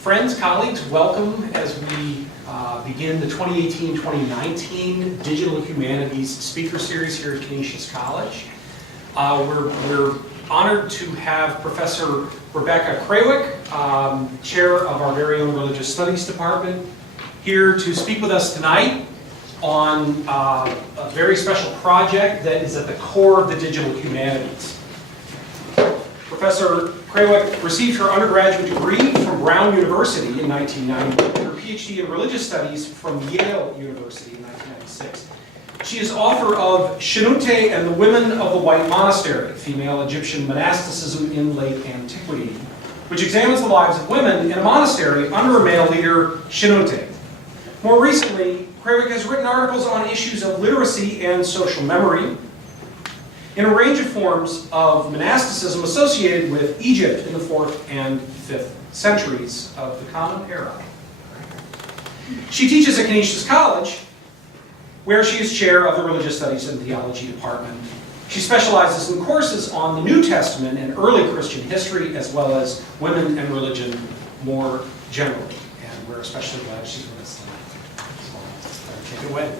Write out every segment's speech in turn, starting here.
Friends, colleagues, welcome as we begin the 2018-2019 Digital Humanities Speaker Series here at Canisius College. We're honored to have Professor Rebecca Krawiec, Chair of our very own Religious Studies Department, here to speak with us tonight on a very special project that is at the core of the digital humanities. Professor Krawiec received her undergraduate degree from Brown University in 1990 and her PhD in Religious Studies from Yale University in 1996. She is author of Shenute and the Women of the White Monastery, Female Egyptian Monasticism in Late Antiquity, which examines the lives of women in a monastery under a male leader, Shenute. More recently, Krawiec has written articles on issues of literacy and social memory in a range of forms of monasticism associated with Egypt in the 4th and 5th centuries of the Common Era. She teaches at Canisius College, where she is chair of the Religious Studies and Theology Department. She specializes in courses on the New Testament and early Christian history, as well as women and religion more generally. And we're especially glad she's with us tonight. So, take it away.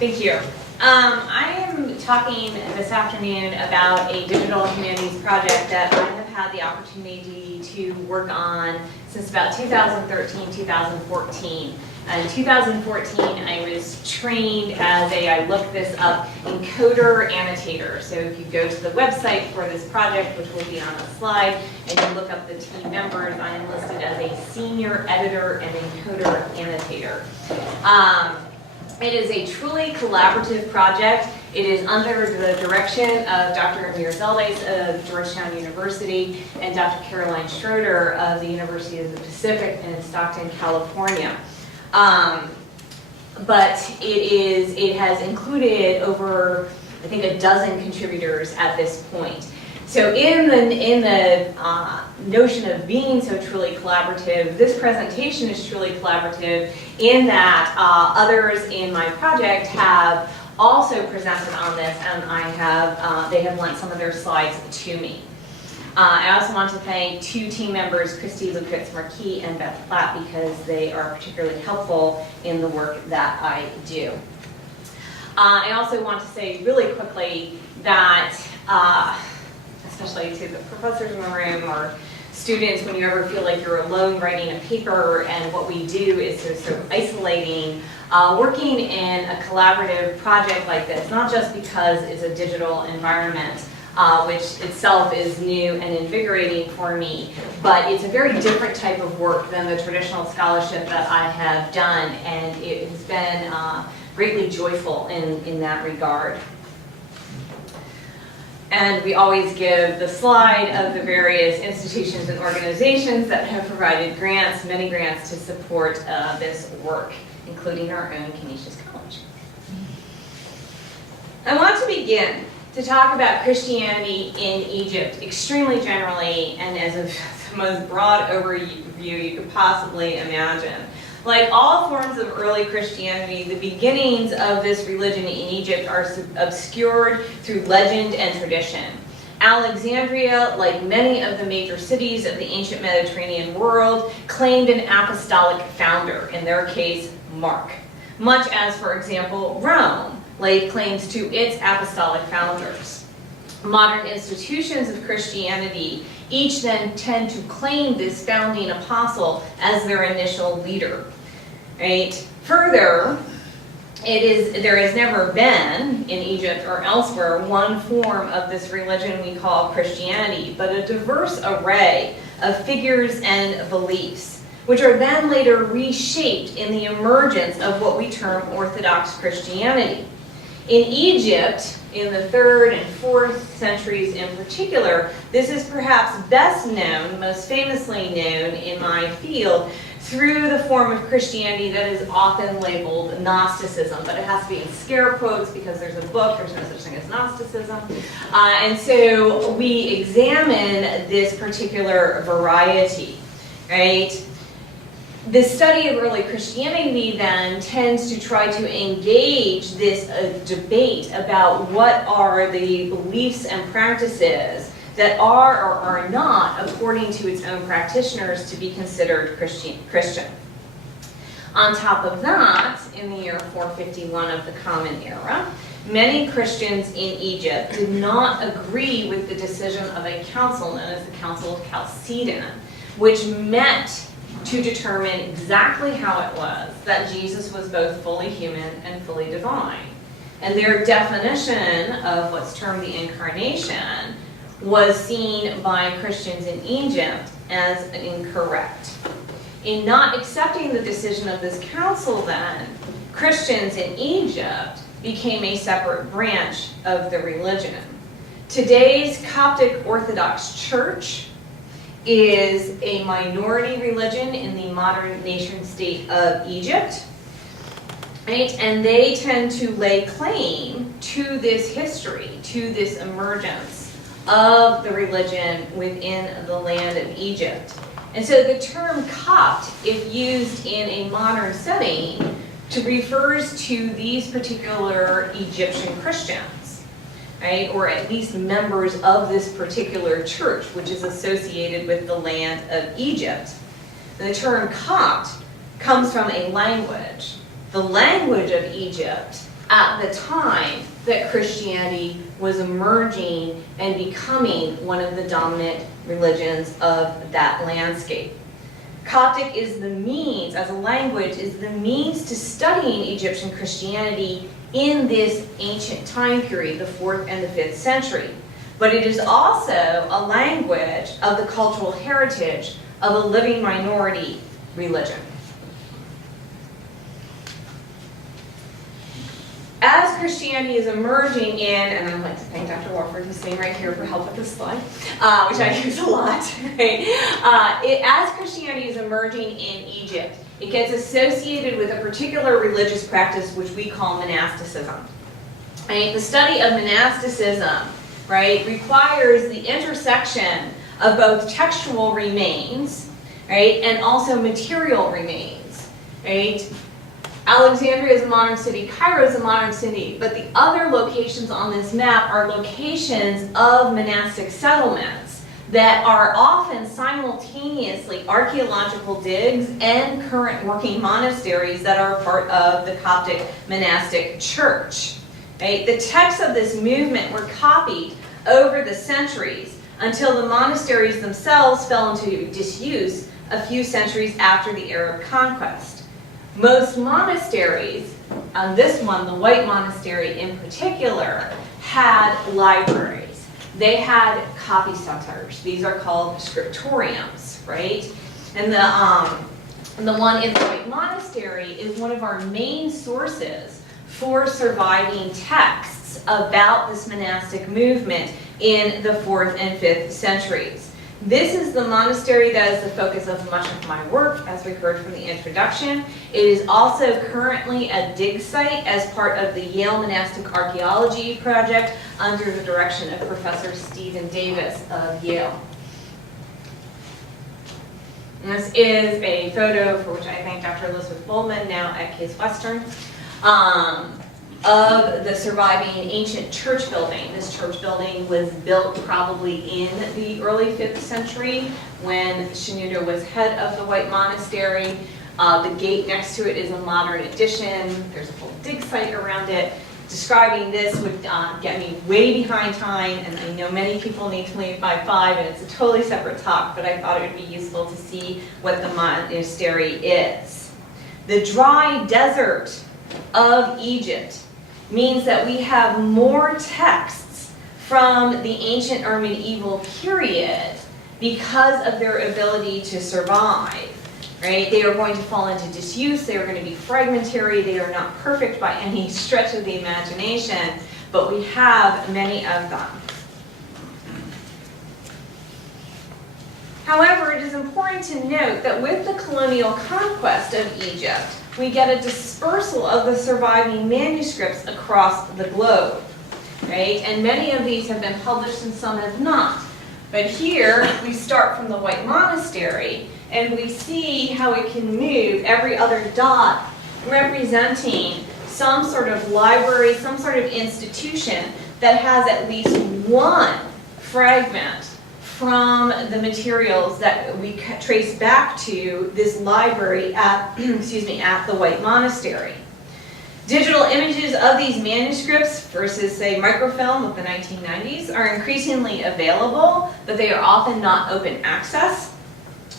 Thank you. I am talking this afternoon about a digital humanities project that I have had the opportunity to work on since about 2013-2014. In 2014, I was trained as I looked this up, encoder annotator. So if you go to the website for this project, which will be on the slide, and you look up the team members, I am listed as a senior editor and encoder annotator. It is a truly collaborative project. It is under the direction of Dr. Amir Zeldes of Georgetown University and Dr. Caroline Schroeder of the University of the Pacific in Stockton, California. But it has included over, I think, a dozen contributors at this point. So in the notion of being so truly collaborative, this presentation is truly collaborative in that others in my project have also presented on this, and they have lent some of their slides to me. I also want to thank two team members, Christy Lukitz-Marquis and Beth Platt, because they are particularly helpful in the work that I do. I also want to say really quickly that especially to the professors in the room or students, when you ever feel like you're alone writing a paper and what we do is so isolating, working in a collaborative project like this, not just because it's a digital environment, which itself is new and invigorating for me, but it's a very different type of work than the traditional scholarship that I have done, and it has been greatly joyful in that regard. And we always give the slide of the various institutions and organizations that have provided grants, many grants, to support this work, including our own Canisius College. I want to begin to talk about Christianity in Egypt extremely generally and as the most broad overview you could possibly imagine. Like all forms of early Christianity, the beginnings of this religion in Egypt are obscured through legend and tradition. Alexandria, like many of the major cities of the ancient Mediterranean world, claimed an apostolic founder, in their case, Mark. Much as, for example, Rome laid claims to its apostolic founders. Modern institutions of Christianity each then tend to claim this founding apostle as their initial leader. Right? Further, there has never been, in Egypt or elsewhere, one form of this religion we call Christianity, but a diverse array of figures and beliefs, which are then later reshaped in the emergence of what we term Orthodox Christianity. In Egypt, in the 3rd and 4th centuries in particular, this is perhaps best known, most famously known in my field, through the form of Christianity that is often labeled Gnosticism, but it has to be in scare quotes because there's a book, there's no such thing as Gnosticism. And so we examine this particular variety, right? The study of early Christianity then tends to try to engage this debate about what are the beliefs and practices that are or are not, according to its own practitioners, to be considered Christian. On top of that, in the year 451 of the Common Era, many Christians in Egypt did not agree with the decision of a council known as the Council of Chalcedon, which met to determine exactly how it was that Jesus was both fully human and fully divine. And their definition of what's termed the incarnation was seen by Christians in Egypt as incorrect. In not accepting the decision of this council then, Christians in Egypt became a separate branch of the religion. Today's Coptic Orthodox Church is a minority religion in the modern nation state of Egypt, right? And they tend to lay claim to this history, to this emergence of the religion within the land of Egypt. And so the term Copt, if used in a modern setting, refers to these particular Egyptian Christians, right? Or at least members of this particular church, which is associated with the land of Egypt. The term Copt comes from a language, the language of Egypt at the time that Christianity was emerging and becoming one of the dominant religions of that landscape. Coptic is the means, as a language, is the means to studying Egyptian Christianity in this ancient time period, the 4th and the 5th century. But it is also a language of the cultural heritage of a living minority religion. As Christianity is emerging in, and I'd like to thank Dr. Warford, who's sitting right here, for help with this slide, which I use a lot. Right? As Christianity is emerging in Egypt, it gets associated with a particular religious practice which we call monasticism. Right? The study of monasticism, right, requires the intersection of both textual remains, right, and also material remains. Right? Alexandria is a modern city, Cairo is a modern city, but the other locations on this map are locations of monastic settlements that are often simultaneously archaeological digs and current working monasteries that are part of the Coptic monastic church. Right? The texts of this movement were copied over the centuries until the monasteries themselves fell into disuse a few centuries after the Arab conquest. Most monasteries, this one, the White Monastery in particular, had libraries. They had copy centers. These are called scriptoriums, right? And the one in the White Monastery is one of our main sources for surviving texts about this monastic movement in the 4th and 5th centuries. This is the monastery that is the focus of much of my work, as we heard from the introduction. It is also currently a dig site as part of the Yale Monastic Archaeology Project under the direction of Professor Stephen Davis of Yale. And this is a photo for which I thank Dr. Elizabeth Bowman, now at Case Western, of the surviving ancient church building. This church building was built probably in the early 5th century when Shenouda was head of the White Monastery. The gate next to it is a modern addition. There's a full dig site around it. Describing this would get me way behind time, and I know many people need to leave by 5, and it's a totally separate talk, but I thought it would be useful to see what the monastery is. The dry desert of Egypt means that we have more texts from the ancient or medieval period because of their ability to survive, right? They are going to fall into disuse, they are going to be fragmentary, they are not perfect by any stretch of the imagination, but we have many of them. However, it is important to note that with the colonial conquest of Egypt, we get a dispersal of the surviving manuscripts across the globe, right? And many of these have been published and some have not. But here, we start from the White Monastery, and we see how it can move every other dot representing some sort of library, some sort of institution that has at least one fragment from the materials that we trace back to this library at, at the White Monastery. Digital images of these manuscripts versus, say, microfilm of the 1990s are increasingly available, but they are often not open access.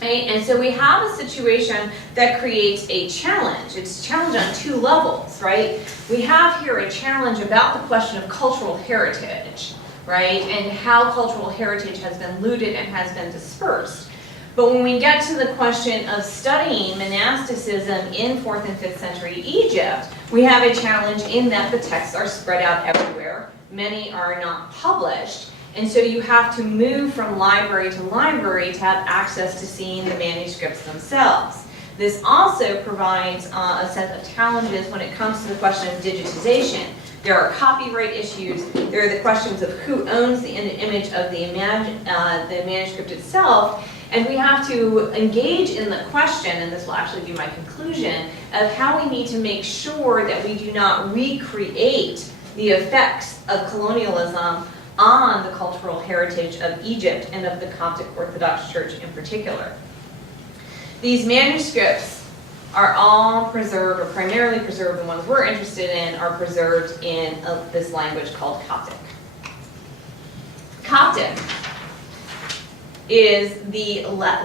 Right? And so we have a situation that creates a challenge. It's a challenge on two levels, right? We have here a challenge about the question of cultural heritage, right? And how cultural heritage has been looted and has been dispersed. But when we get to the question of studying monasticism in 4th and 5th century Egypt, we have a challenge in that the texts are spread out everywhere. Many are not published. And so you have to move from library to library to have access to seeing the manuscripts themselves. This also provides a set of challenges when it comes to the question of digitization. There are copyright issues. There are the questions of who owns the image of the manuscript itself. And we have to engage in the question, and this will actually be my conclusion, of how we need to make sure that we do not recreate the effects of colonialism on the cultural heritage of Egypt and of the Coptic Orthodox Church in particular. These manuscripts are all preserved, or primarily preserved, the ones we're interested in are preserved in this language called Coptic. Coptic is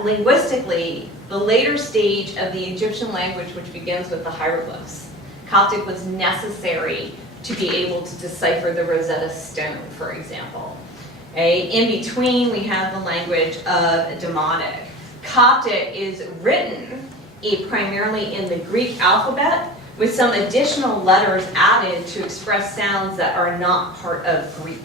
linguistically the later stage of the Egyptian language, which begins with the hieroglyphs. Coptic was necessary to be able to decipher the Rosetta Stone, for example. Okay? In between, we have the language of Demotic. Coptic is written primarily in the Greek alphabet, with some additional letters added to express sounds that are not part of Greek.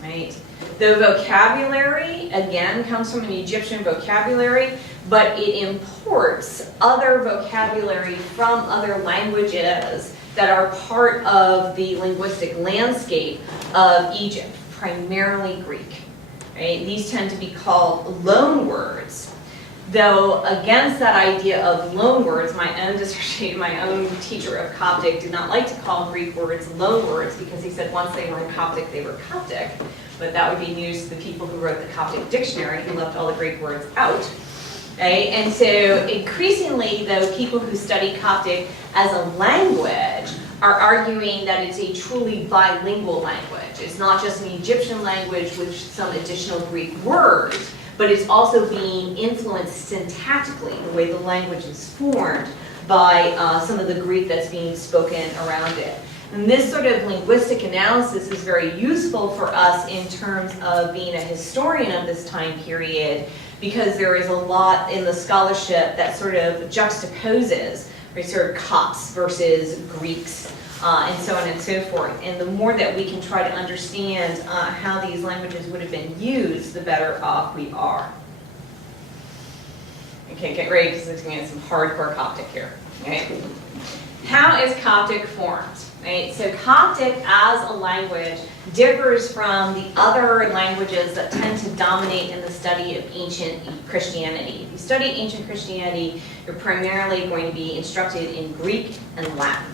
Right? The vocabulary, again, comes from an Egyptian vocabulary, but it imports other vocabulary from other languages that are part of the linguistic landscape of Egypt, primarily Greek. Right? These tend to be called loan words. Though against that idea of loan words, my own teacher of Coptic did not like to call Greek words loan words because he said once they were in Coptic, they were Coptic. But that would be news to the people who wrote the Coptic dictionary who left all the Greek words out. Right? And so increasingly, though, people who study Coptic as a language are arguing that it's a truly bilingual language. It's not just an Egyptian language with some additional Greek words, but it's also being influenced syntactically, the way the language is formed, by some of the Greek that's being spoken around it. And this sort of linguistic analysis is very useful for us in terms of being a historian of this time period, because there is a lot in the scholarship that sort of juxtaposes, right, sort of Copts versus Greeks, and so on and so forth. And the more that we can try to understand how these languages would have been used, the better off we are. Okay, get ready because it's going to get some hardcore Coptic here. Okay? How is Coptic formed? Right? So Coptic as a language differs from the other languages that tend to dominate in the study of ancient Christianity. If you study ancient Christianity, you're primarily going to be instructed in Greek and Latin.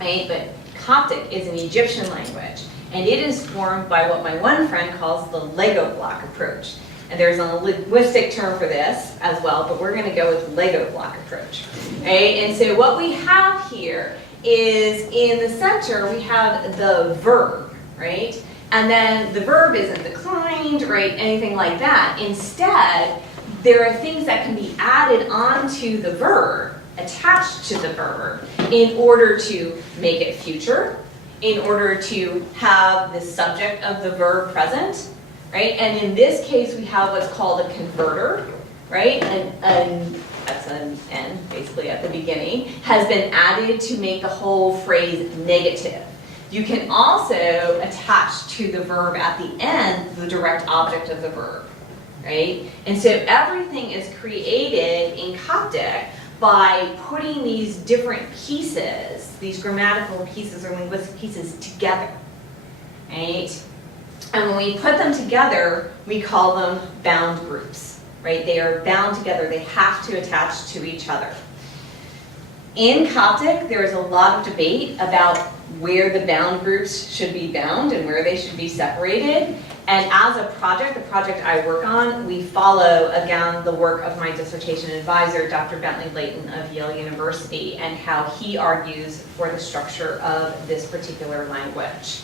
Right? But Coptic is an Egyptian language, and it is formed by what my one friend calls the Lego block approach. And there's a linguistic term for this as well, but we're going to go with Lego block approach. Right? And so what we have here is in the center we have the verb, right? And then the verb isn't declined, right? Anything like that. Instead, there are things that can be added onto the verb, attached to the verb, in order to make it future, in order to have the subject of the verb present, right? And in this case, we have what's called a converter, right? And that's an N, basically, at the beginning, has been added to make the whole phrase negative. You can also attach to the verb at the end the direct object of the verb, right? And so everything is created in Coptic by putting these different pieces, these grammatical pieces or linguistic pieces together, right? And when we put them together, we call them bound groups. Right? They are bound together. They have to attach to each other. In Coptic, there is a lot of debate about where the bound groups should be bound and where they should be separated. And as a project, the project I work on, we follow, again, the work of my dissertation advisor, Dr. Bentley Layton of Yale University, and how he argues for the structure of this particular language,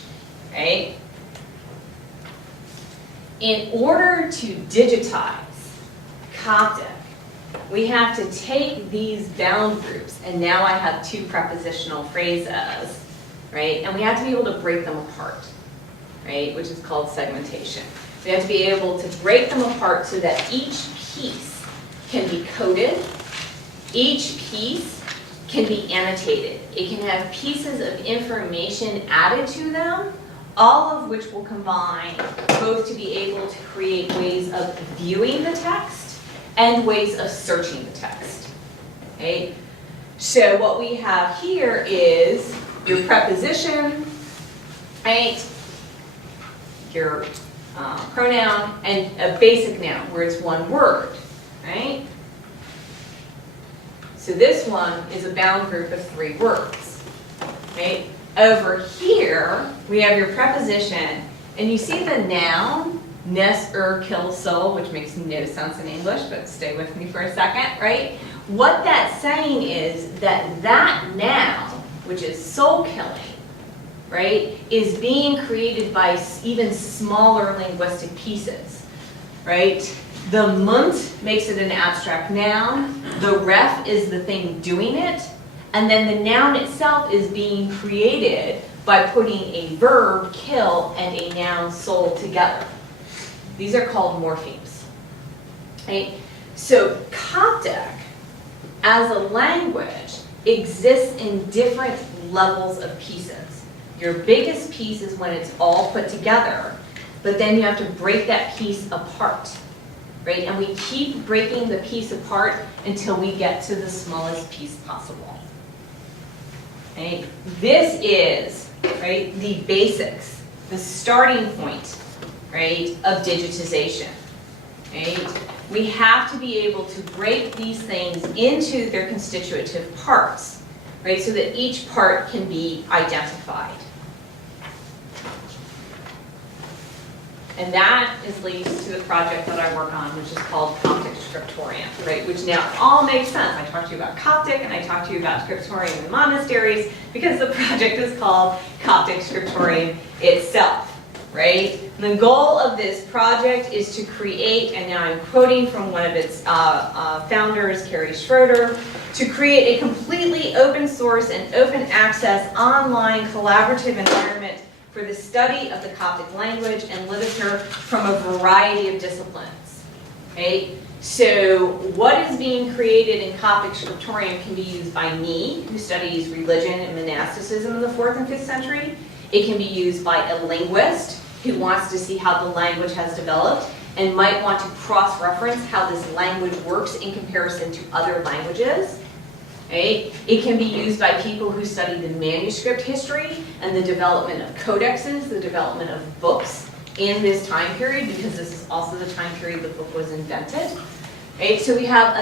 right? In order to digitize Coptic, we have to take these bound groups, and now I have two prepositional phrases, right? And we have to be able to break them apart, right? Which is called segmentation. We have to be able to break them apart so that each piece can be coded, each piece can be annotated. It can have pieces of information added to them, all of which will combine both to be able to create ways of viewing the text and ways of searching the text, okay? So what we have here is your preposition, right? Your pronoun, and a basic noun where it's one word, right? So this one is a bound group of 3 words, right? Over here, we have your preposition, and you see the noun, nes, kill, soul, which makes no sense in English, but stay with me for a second, right? What that's saying is that that noun, which is soul killing, right, is being created by even smaller linguistic pieces, right? The munt makes it an abstract noun, the ref is the thing doing it, and then the noun itself is being created by putting a verb, kill, and a noun, soul, together. These are called morphemes, right? So Coptic, as a language, exists in different levels of pieces. Your biggest piece is when it's all put together, but then you have to break that piece apart, right? And we keep breaking the piece apart until we get to the smallest piece possible, right? This is, right, the basics, the starting point, right, of digitization, right? We have to be able to break these things into their constitutive parts, right, so that each part can be identified. And that leads to the project that I work on, which is called Coptic Scriptorium, right? Which now all makes sense. I talked to you about Coptic, and I talked to you about Scriptorium in monasteries, because the project is called Coptic Scriptorium itself, right? And the goal of this project is to create, and now I'm quoting from one of its founders, Carrie Schroeder, to create a completely open source and open access online collaborative environment for the study of the Coptic language and literature from a variety of disciplines, right? So what is being created in Coptic Scriptorium can be used by me, who studies religion and monasticism in the 4th and 5th century. It can be used by a linguist who wants to see how the language has developed and might want to cross-reference how this language works in comparison to other languages. Right? It can be used by people who study the manuscript history and the development of codexes, the development of books in this time period, because this is also the time period the book was invented. Right? So we have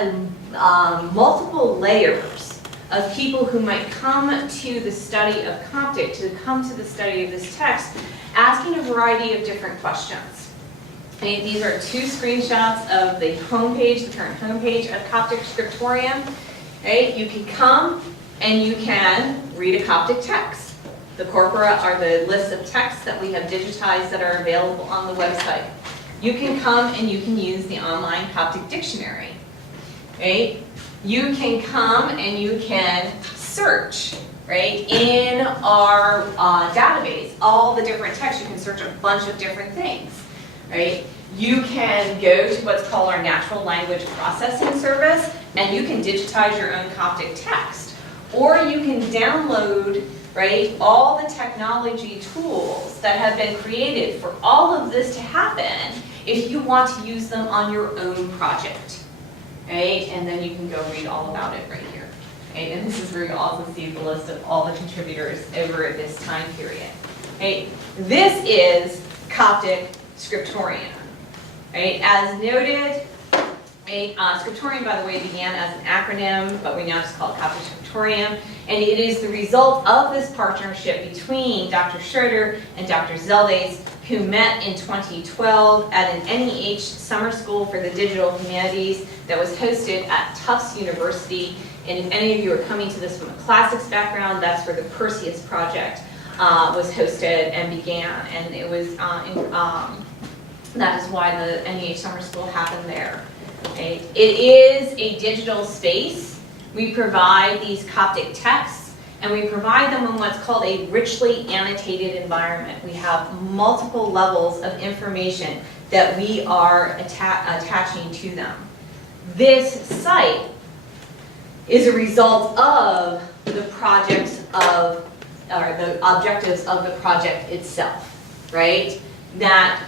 multiple layers of people who might come to the study of Coptic, to come to the study of this text, asking a variety of different questions. Okay? These are 2 screenshots of the homepage, the current homepage of Coptic Scriptorium. Right? You can come and you can read a Coptic text. The corpora are the list of texts that we have digitized that are available on the website. You can come and you can use the online Coptic dictionary. Right? You can come and you can search, right, in our database, all the different texts. You can search a bunch of different things. Right? You can go to what's called our natural language processing service, and you can digitize your own Coptic text. Or you can download, right, all the technology tools that have been created for all of this to happen if you want to use them on your own project. Right? And then you can go read all about it right here. Right? And this is where you also see the list of all the contributors over this time period. Right? This is Coptic Scriptorium. Right? As noted, Scriptorium, by the way, began as an acronym, but we now just call it Coptic Scriptorium, and it is the result of this partnership between Dr. Schroeder and Dr. Zeldes, who met in 2012 at an NEH summer school for the digital humanities that was hosted at Tufts University. And if any of you are coming to this from a classics background, that's where the Perseus project was hosted and began. And it was, that is why the NEH summer school happened there. Right? It is a digital space. We provide these Coptic texts, and we provide them in what's called a richly annotated environment. We have multiple levels of information that we are attaching to them. This site is a result of the projects of, or the objectives of the project itself, right? That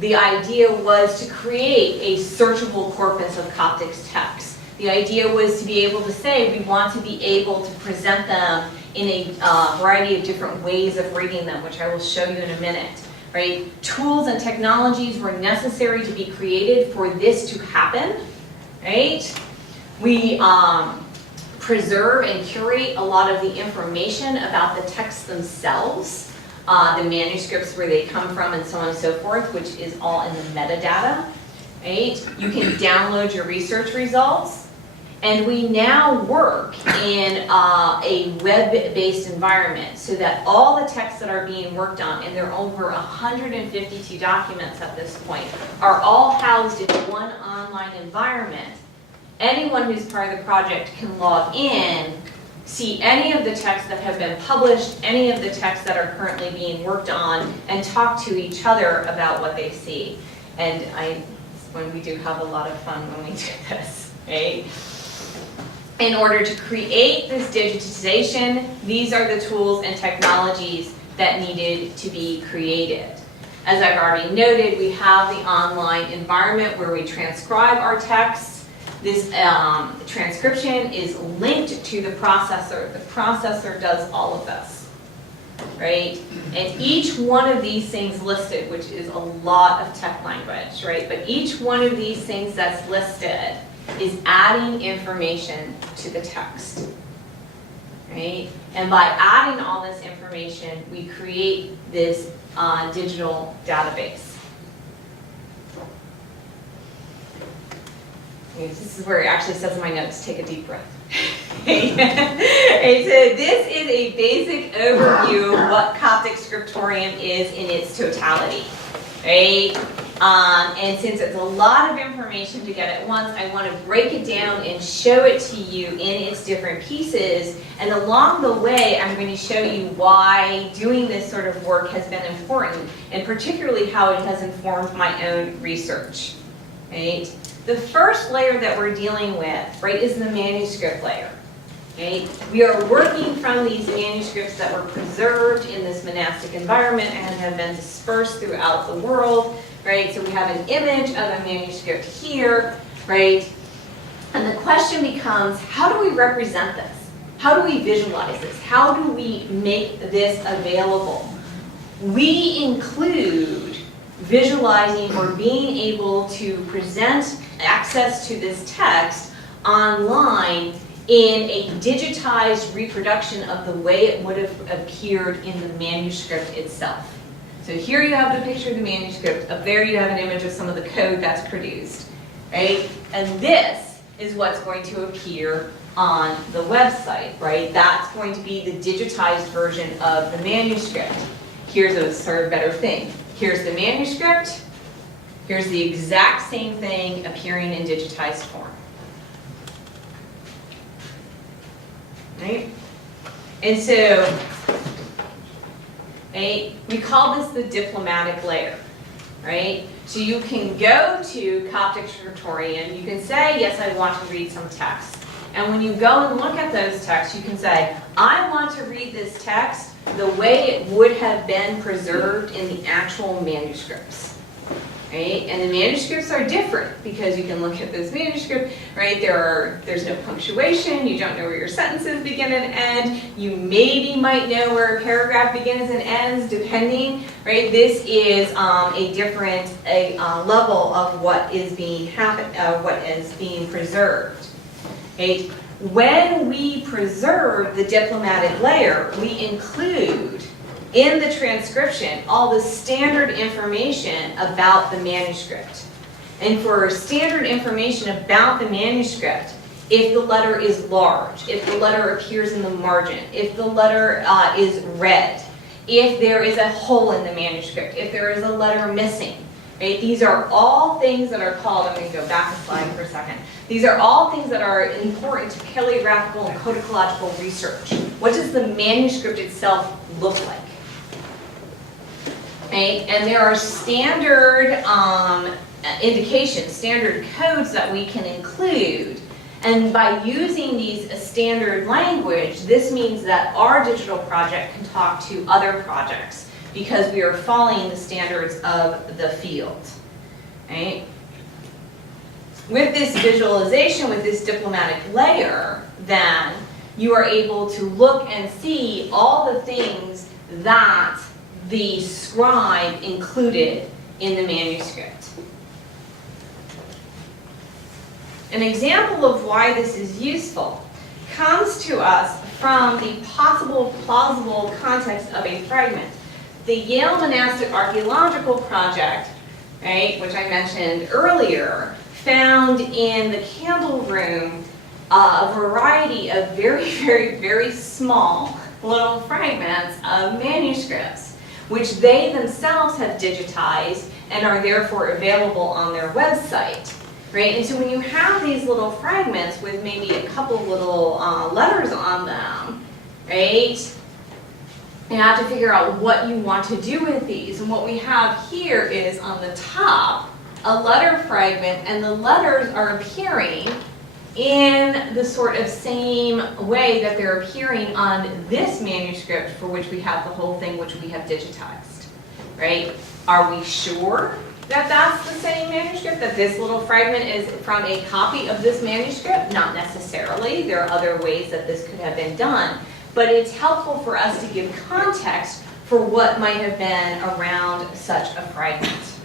the idea was to create a searchable corpus of Coptic texts. The idea was to be able to say we want to be able to present them in a variety of different ways of reading them, which I will show you in a minute, right? Tools and technologies were necessary to be created for this to happen, right? We preserve and curate a lot of the information about the texts themselves, the manuscripts, where they come from, and so on and so forth, which is all in the metadata, right? You can download your research results, and we now work in a web-based environment so that all the texts that are being worked on, and there are over 152 documents at this point, are all housed in one online environment. Anyone who's part of the project can log in, see any of the texts that have been published, any of the texts that are currently being worked on, and talk to each other about what they see. And when we do have a lot of fun when we do this, right? In order to create this digitization, these are the tools and technologies that needed to be created. As I've already noted, we have the online environment where we transcribe our texts. This transcription is linked to the processor. The processor does all of this, right? And each one of these things listed, which is a lot of tech language, right? But each one of these things that's listed is adding information to the text, right? And by adding all this information, we create this digital database. This is where it actually says in my notes, take a deep breath. Okay, so this is a basic overview of what Coptic scriptorium is in its totality, right? And since it's a lot of information to get at once, I want to break it down and show it to you in its different pieces. And along the way, I'm going to show you why doing this sort of work has been important, and particularly how it has informed my own research, right? The first layer that we're dealing with, right, is the manuscript layer. Okay? We are working from these manuscripts that were preserved in this monastic environment and have been dispersed throughout the world, right? So we have an image of a manuscript here, right? And the question becomes, how do we represent this? How do we visualize this? How do we make this available? We include visualizing or being able to present access to this text online in a digitized reproduction of the way it would have appeared in the manuscript itself. So here you have the picture of the manuscript. Up there you have an image of some of the code that's produced, right? And this is what's going to appear on the website, right? That's going to be the digitized version of the manuscript. Here's a sort of better thing. Here's the manuscript. Here's the exact same thing appearing in digitized form. Right? And so, right, we call this the diplomatic layer, right? So you can go to Coptic scriptorium, you can say, yes, I want to read some text. And when you go and look at those texts, you can say, I want to read this text the way it would have been preserved in the actual manuscripts. Right? And the manuscripts are different because you can look at this manuscript, right? There's no punctuation, you don't know where your sentences begin and end, you maybe might know where a paragraph begins and ends, depending, right? This is a different level of what is being preserved. Right? When we preserve the diplomatic layer, we include in the transcription all the standard information about the manuscript. And for standard information about the manuscript, if the letter is large, if the letter appears in the margin, if the letter is red, if there is a hole in the manuscript, if there is a letter missing, right? These are all things that are called, I'm going to go back a slide for a second. These are all things that are important to paleographical and codicological research. What does the manuscript itself look like? Right? And there are standard indications, standard codes that we can include. And by using these standard language, this means that our digital project can talk to other projects because we are following the standards of the field. Right? With this visualization, with this diplomatic layer, then you are able to look and see all the things that the scribe included in the manuscript. An example of why this is useful comes to us from the possible plausible context of a fragment. The Yale Monastic Archaeological Project, right, which I mentioned earlier, found in the candle room a variety of very, very, very small little fragments of manuscripts, which they themselves have digitized and are therefore available on their website. Right? And so when you have these little fragments with maybe a couple little letters on them, right, you have to figure out what you want to do with these. And what we have here is on the top a letter fragment, and the letters are appearing in the sort of same way that they're appearing on this manuscript, for which we have the whole thing, which we have digitized. Right? Are we sure that that's the same manuscript, that this little fragment is from a copy of this manuscript? Not necessarily. There are other ways that this could have been done. But it's helpful for us to give context for what might have been around such a fragment.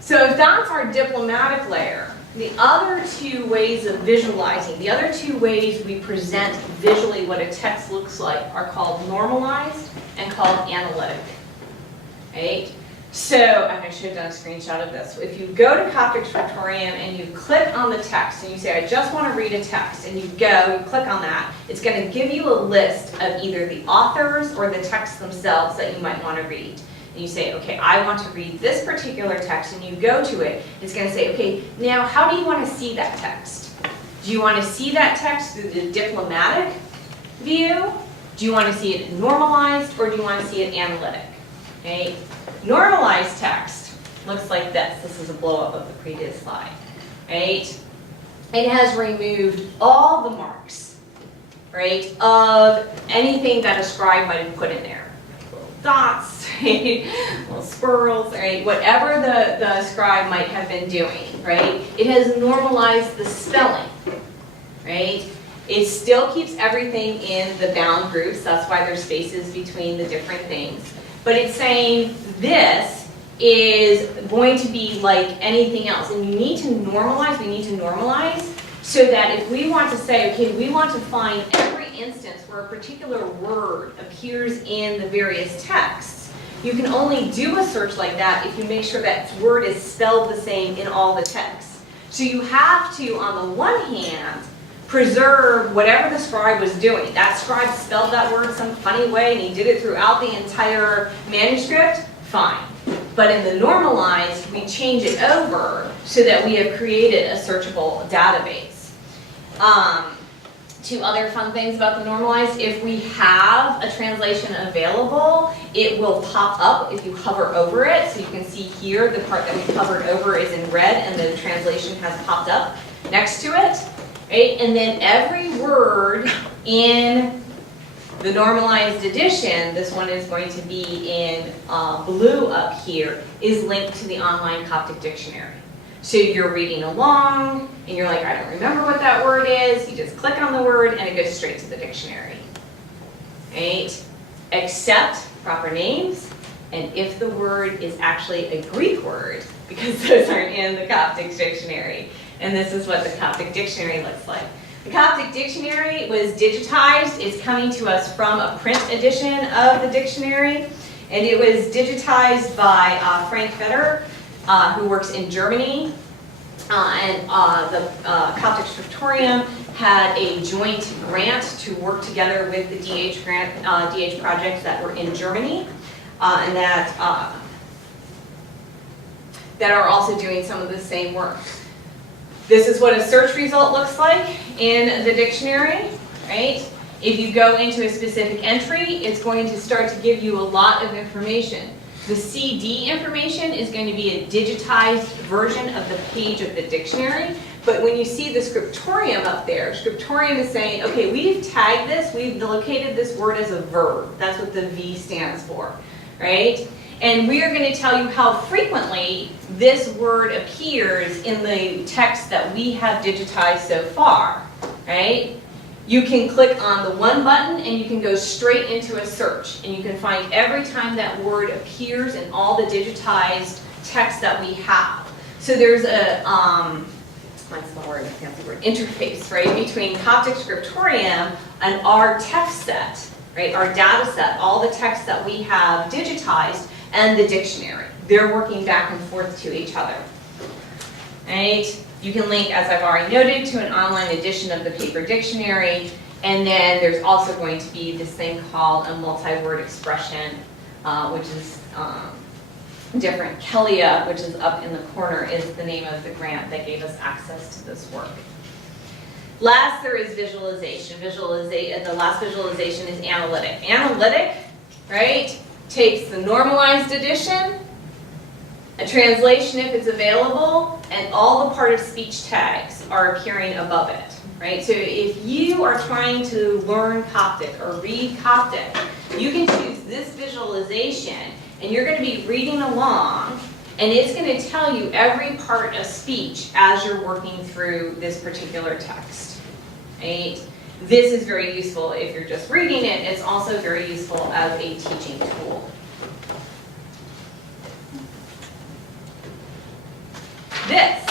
So if that's our diplomatic layer, the other two ways of visualizing, the other two ways we present visually what a text looks like are called normalized and called analytic. Right? So, and I should have done a screenshot of this. If you go to Coptic Scriptorium and you click on the text and you say, I just want to read a text, and you go, you click on that, it's going to give you a list of either the authors or the texts themselves that you might want to read. And you say, okay, I want to read this particular text, and you go to it. It's going to say, okay, now how do you want to see that text? Do you want to see that text through the diplomatic view? Do you want to see it normalized, or do you want to see it analytic? Okay? Normalized text looks like this. This is a blow-up of the previous slide. Right? It has removed all the marks, right, of anything that a scribe might have put in there. Little dots, right? Little squirrels, right? Whatever the scribe might have been doing, right? It has normalized the spelling, right? It still keeps everything in the bound groups. That's why there's spaces between the different things. But it's saying this is going to be like anything else. And you need to normalize, we need to normalize, so that if we want to say, okay, we want to find every instance where a particular word appears in the various texts, you can only do a search like that if you make sure that word is spelled the same in all the texts. So you have to, on the one hand, preserve whatever the scribe was doing. That scribe spelled that word some funny way and he did it throughout the entire manuscript, fine. But in the normalized, we change it over so that we have created a searchable database. Two other fun things about the normalized: if we have a translation available, it will pop up if you hover over it. So you can see here the part that we hovered over is in red and the translation has popped up next to it. Right? And then every word in the normalized edition, this one is going to be in blue up here, is linked to the online Coptic dictionary. So you're reading along and you're like, I don't remember what that word is. You just click on the word and it goes straight to the dictionary. Right? Except proper names, and if the word is actually a Greek word, because those aren't in the Coptic dictionary. And this is what the Coptic dictionary looks like. The Coptic dictionary was digitized. It's coming to us from a print edition of the dictionary. And it was digitized by Frank Fetter, who works in Germany. The Coptic Scriptorium had a joint grant to work together with the DH projects that were in Germany, and that are also doing some of the same work. This is what a search result looks like in the dictionary, right? If you go into a specific entry, it's going to start to give you a lot of information. The CD information is going to be a digitized version of the page of the dictionary, but when you see the scriptorium up there, scriptorium is saying, okay, we've tagged this, we've located this word as a verb. That's what the V stands for, right? And we are going to tell you how frequently this word appears in the text that we have digitized so far, right? You can click on the one button and you can go straight into a search, and you can find every time that word appears in all the digitized text that we have. So there's a, what's the word, fancy word, interface, right, between Coptic Scriptorium and our text set, right, our data set, all the text that we have digitized, and the dictionary. They're working back and forth to each other, right? You can link, as I've already noted, to an online edition of the paper dictionary, and then there's also going to be this thing called a multi-word expression, which is different. Kelia, which is up in the corner, is the name of the grant that gave us access to this work. Last, there is visualization. The last visualization is analytic. Analytic, right, takes the normalized edition, a translation if it's available, and all the part of speech tags are appearing above it, right? So if you are trying to learn Coptic or read Coptic, you can choose this visualization, and you're going to be reading along, and it's going to tell you every part of speech as you're working through this particular text, right? This is very useful if you're just reading it. It's also very useful as a teaching tool. This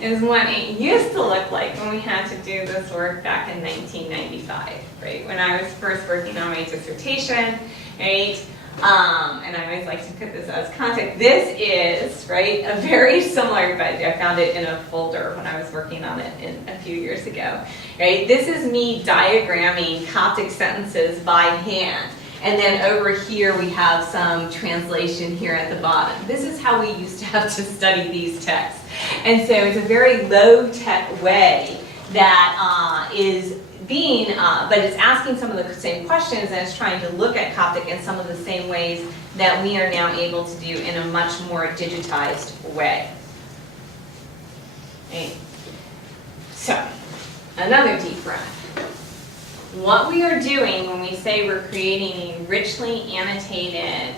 is what it used to look like when we had to do this work back in 1995, right? When I was first working on my dissertation, right? And I always like to put this as context. This is, right, a very similar, but I found it in a folder when I was working on it a few years ago, right? This is me diagramming Coptic sentences by hand. And then over here we have some translation here at the bottom. This is how we used to have to study these texts. And so it's a very low-tech way that is being, but it's asking some of the same questions, and it's trying to look at Coptic in some of the same ways that we are now able to do in a much more digitized way. Okay. So, another deep breath. What we are doing when we say we're creating a richly annotated,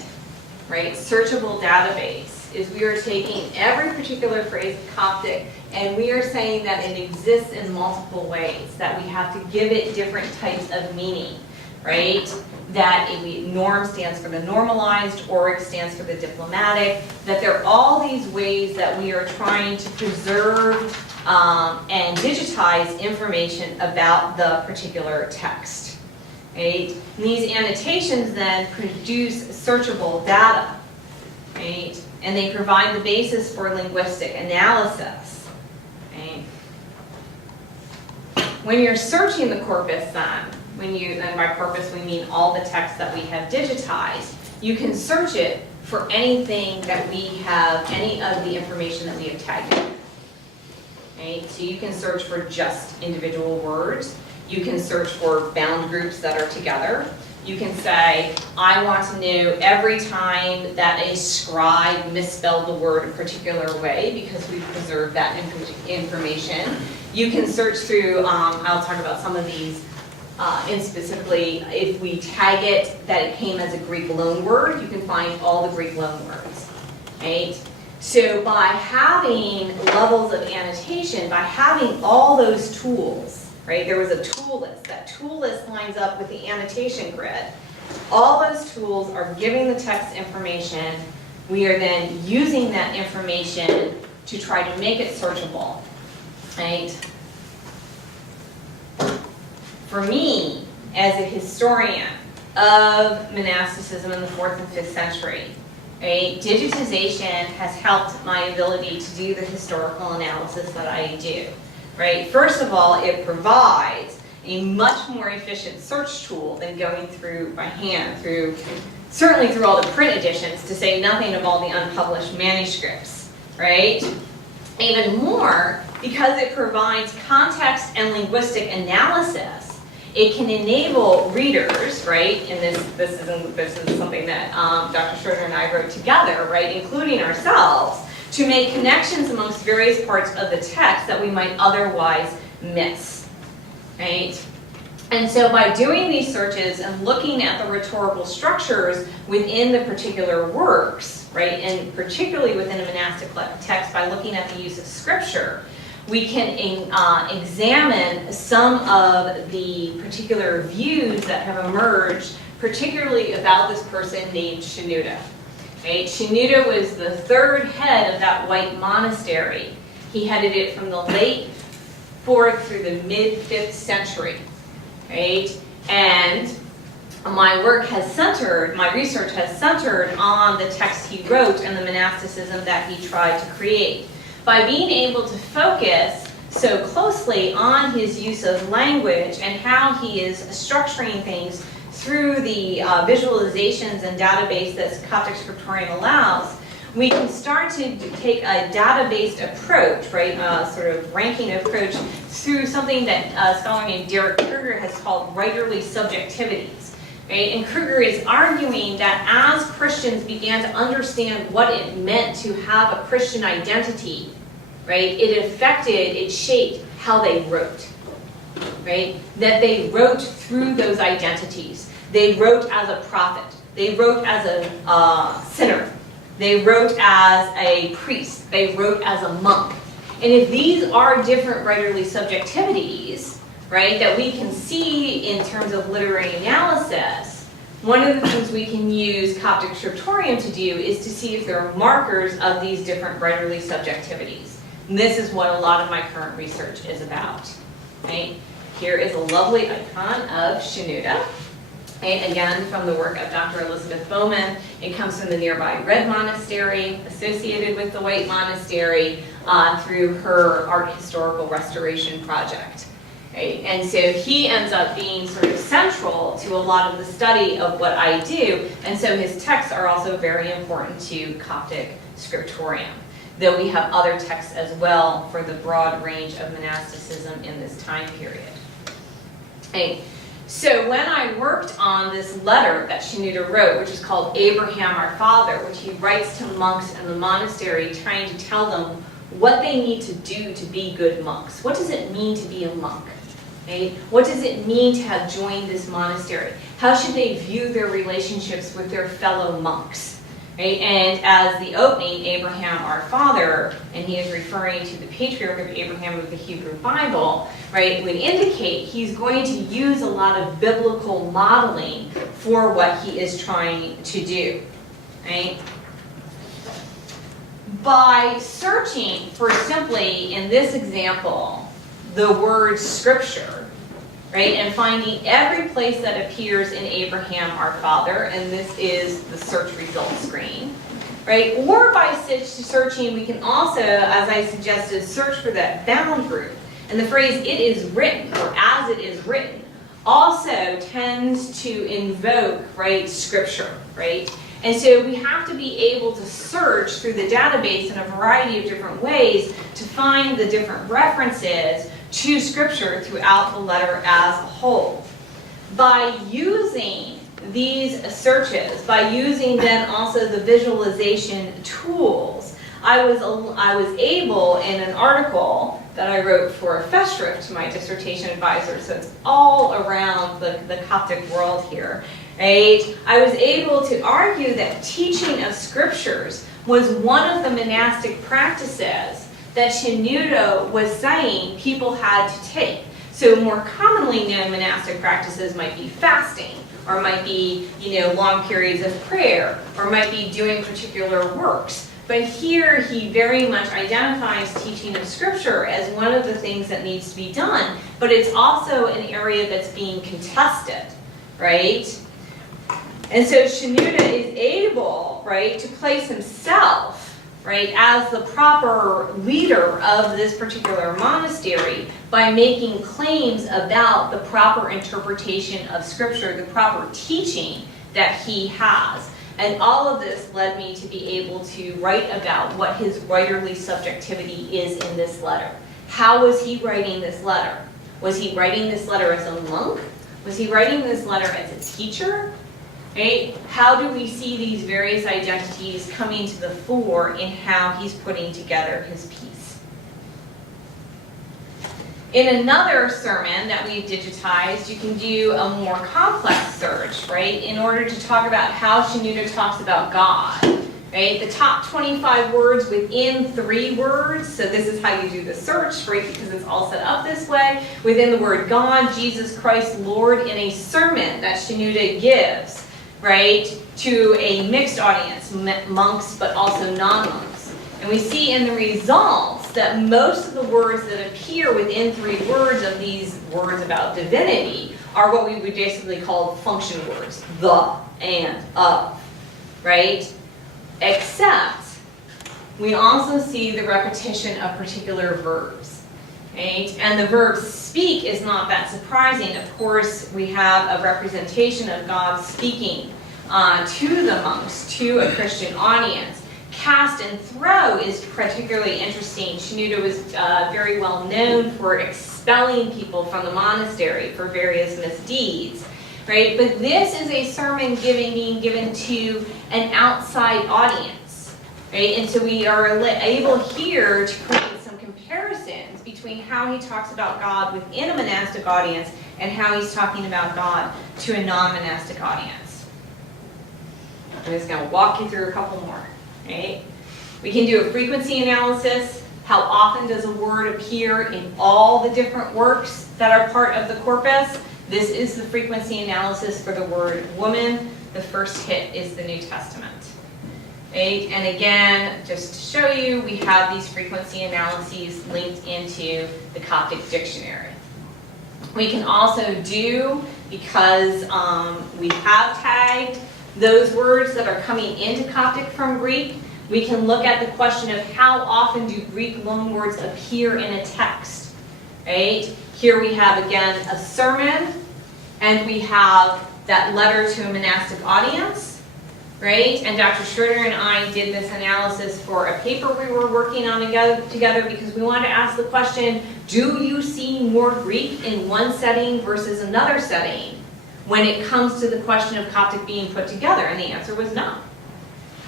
right, searchable database is we are taking every particular phrase of Coptic and we are saying that it exists in multiple ways, that we have to give it different types of meaning, right? That norm stands for the normalized, org stands for the diplomatic, that there are all these ways that we are trying to preserve and digitize information about the particular text, right? And these annotations then produce searchable data, right? And they provide the basis for linguistic analysis, right? When you're searching the corpus then, and by corpus we mean all the text that we have digitized, you can search it for anything that we have, any of the information that we have tagged in. Right? So you can search for just individual words. You can search for bound groups that are together. You can say, I want to know every time that a scribe misspelled the word a particular way because we've preserved that information. You can search through, I'll talk about some of these, and specifically, if we tag it that it came as a Greek loanword, you can find all the Greek loanwords, right? So by having levels of annotation, by having all those tools, right? There was a tool list. That tool list lines up with the annotation grid. All those tools are giving the text information. We are then using that information to try to make it searchable, right? for me, as a historian of monasticism in the 4th and 5th century, right, digitization has helped my ability to do the historical analysis that I do. Right? First of all, it provides a much more efficient search tool than going through by hand, certainly through all the print editions, to say nothing of all the unpublished manuscripts, right? Even more, because it provides context and linguistic analysis, it can enable readers, right, and this is something that Dr. Schroeder and I wrote together, right, including ourselves, to make connections amongst various parts of the text that we might otherwise miss, right? And so by doing these searches and looking at the rhetorical structures within the particular works, right, and particularly within a monastic text by looking at the use of scripture, we can examine some of the particular views that have emerged, particularly about this person named Shenouda. Right? Shenouda was the third head of that white monastery. He headed it from the late 4th through the mid-5th century. Right? And my research has centered on the text he wrote and the monasticism that he tried to create. By being able to focus so closely on his use of language and how he is structuring things through the visualizations and database that Coptic Scriptorium allows, we can start to take a data-based approach, right, sort of ranking approach through something that a scholar named Derek Kruger has called writerly subjectivities. Right? And Kruger is arguing that as Christians began to understand what it meant to have a Christian identity, right, it shaped how they wrote. Right? That they wrote through those identities. They wrote as a prophet. They wrote as a sinner. They wrote as a priest. They wrote as a monk. And if these are different writerly subjectivities, right, that we can see in terms of literary analysis, one of the things we can use Coptic Scriptorium to do is to see if there are markers of these different writerly subjectivities. And this is what a lot of my current research is about. Right? Here is a lovely icon of Shenouda. And again, from the work of Dr. Elizabeth Bowman. It comes from the nearby Red Monastery, associated with the White Monastery, through her art historical restoration project. Right? And so he ends up being sort of central to a lot of the study of what I do, and so his texts are also very important to Coptic Scriptorium, though we have other texts as well for the broad range of monasticism in this time period. Okay. So when I worked on this letter that Shenouda wrote, which is called Abraham Our Father, which he writes to monks in the monastery trying to tell them what they need to do to be good monks. What does it mean to be a monk? Right? What does it mean to have joined this monastery? How should they view their relationships with their fellow monks? Right? And as the opening, Abraham our father, and he is referring to the patriarch of Abraham of the Hebrew Bible, right, would indicate he's going to use a lot of biblical modeling for what he is trying to do. Right? By searching for simply, in this example, the word scripture, right, and finding every place that appears in Abraham our father, and this is the search results screen, right, or by searching, we can also, as I suggested, search for that bound group, and the phrase "it is written" or "as it is written" also tends to invoke, right, scripture, right. And so we have to be able to search through the database in a variety of different ways to find the different references to scripture throughout the letter as a whole. By using these searches, by using then also the visualization tools, I was able, in an article that I wrote for a festschrift to my dissertation advisor, so it's all around the Coptic world here, right? I was able to argue that teaching of scriptures was one of the monastic practices that Shenouda was saying people had to take. So more commonly known monastic practices might be fasting, or might be, long periods of prayer, or might be doing particular works. But here he very much identifies teaching of Scripture as one of the things that needs to be done, but it's also an area that's being contested, right? And so Shenouda is able, right, to place himself, right, as the proper leader of this particular monastery by making claims about the proper interpretation of Scripture, the proper teaching that he has. And all of this led me to be able to write about what his writerly subjectivity is in this letter. How was he writing this letter? Was he writing this letter as a monk? Was he writing this letter as a teacher? Right? How do we see these various identities coming to the fore in how he's putting together his piece? In another sermon that we've digitized, you can do a more complex search, right, in order to talk about how Shenouda talks about God, right? The top 25 words within 3 words, so this is how you do the search, right, because it's all set up this way. Within the word God, Jesus Christ, Lord, in a sermon that Shenouda gives, right, to a mixed audience, monks but also non-monks. And we see in the results that most of the words that appear within 3 words of these words about divinity are what we would basically call function words, the, and, of, right? Except we also see the repetition of particular verbs, right? And the verb speak is not that surprising. Of course, we have a representation of God speaking to the monks, to a Christian audience. Cast and throw is particularly interesting. Shenouda was very well known for expelling people from the monastery for various misdeeds, right? But this is a sermon being given to an outside audience, right? And so we are able here to create some comparisons between how he talks about God within a monastic audience and how he's talking about God to a non-monastic audience. I'm just going to walk you through a couple more. Right? We can do a frequency analysis. How often does a word appear in all the different works that are part of the corpus? This is the frequency analysis for the word woman. The first hit is the New Testament. Right? And again, just to show you, we have these frequency analyses linked into the Coptic dictionary. We can also do, because we have tagged those words that are coming into Coptic from Greek, we can look at the question of how often do Greek loanwords appear in a text, right? Here we have, again, a sermon, and we have that letter to a monastic audience, right? And Dr. Schroeder and I did this analysis for a paper we were working on together because we wanted to ask the question, do you see more Greek in one setting versus another setting when it comes to the question of Coptic being put together? And the answer was no.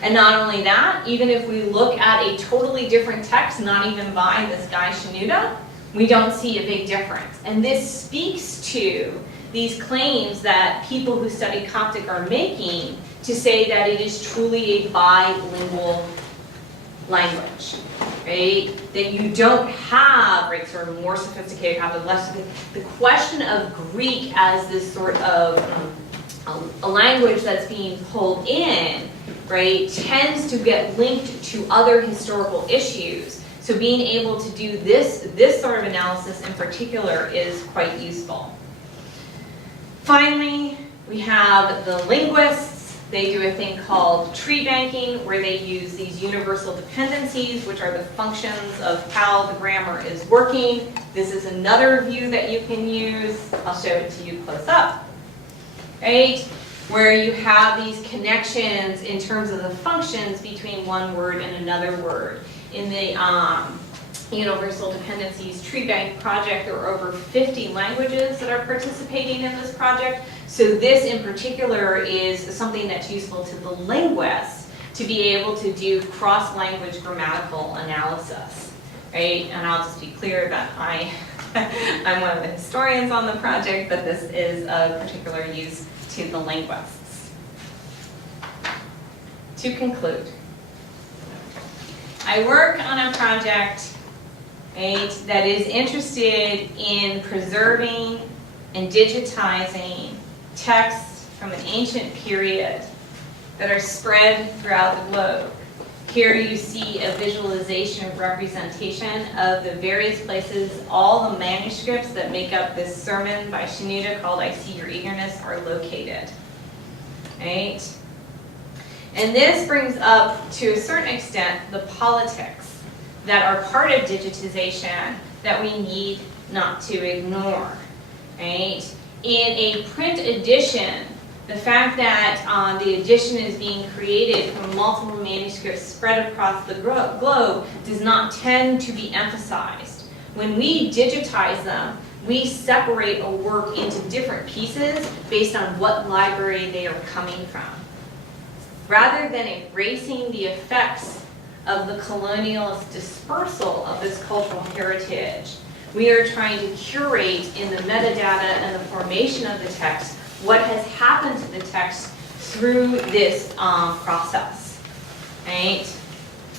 And not only that, even if we look at a totally different text, not even by this guy Shenouda, we don't see a big difference. And this speaks to these claims that people who study Coptic are making to say that it is truly a bilingual language, right? That you don't have, right, sort of more sophisticated Coptic, less. The question of Greek as this sort of a language that's being pulled in, right, tends to get linked to other historical issues. So being able to do this sort of analysis in particular is quite useful. Finally, we have the linguists. They do a thing called tree banking, where they use these universal dependencies, which are the functions of how the grammar is working. This is another view that you can use. I'll show it to you close up, right? Where you have these connections in terms of the functions between one word and another word. In the Universal Dependencies Tree Bank project, there are over 50 languages that are participating in this project. So this in particular is something that's useful to the linguists to be able to do cross-language grammatical analysis, right? And I'll just be clear that I'm one of the historians on the project, but this is a particular use to the linguists. To conclude, I work on a project, right, that is interested in preserving and digitizing texts from an ancient period that are spread throughout the globe. Here you see a visualization representation of the various places all the manuscripts that make up this sermon by Shenouda called I See Your Eagerness are located. Right? And this brings up, to a certain extent, the politics that are part of digitization that we need not to ignore. Right? In a print edition, the fact that the edition is being created from multiple manuscripts spread across the globe does not tend to be emphasized. When we digitize them, we separate a work into different pieces based on what library they are coming from. Rather than erasing the effects of the colonialist dispersal of this cultural heritage, we are trying to curate in the metadata and the formation of the text what has happened to the text through this process, right?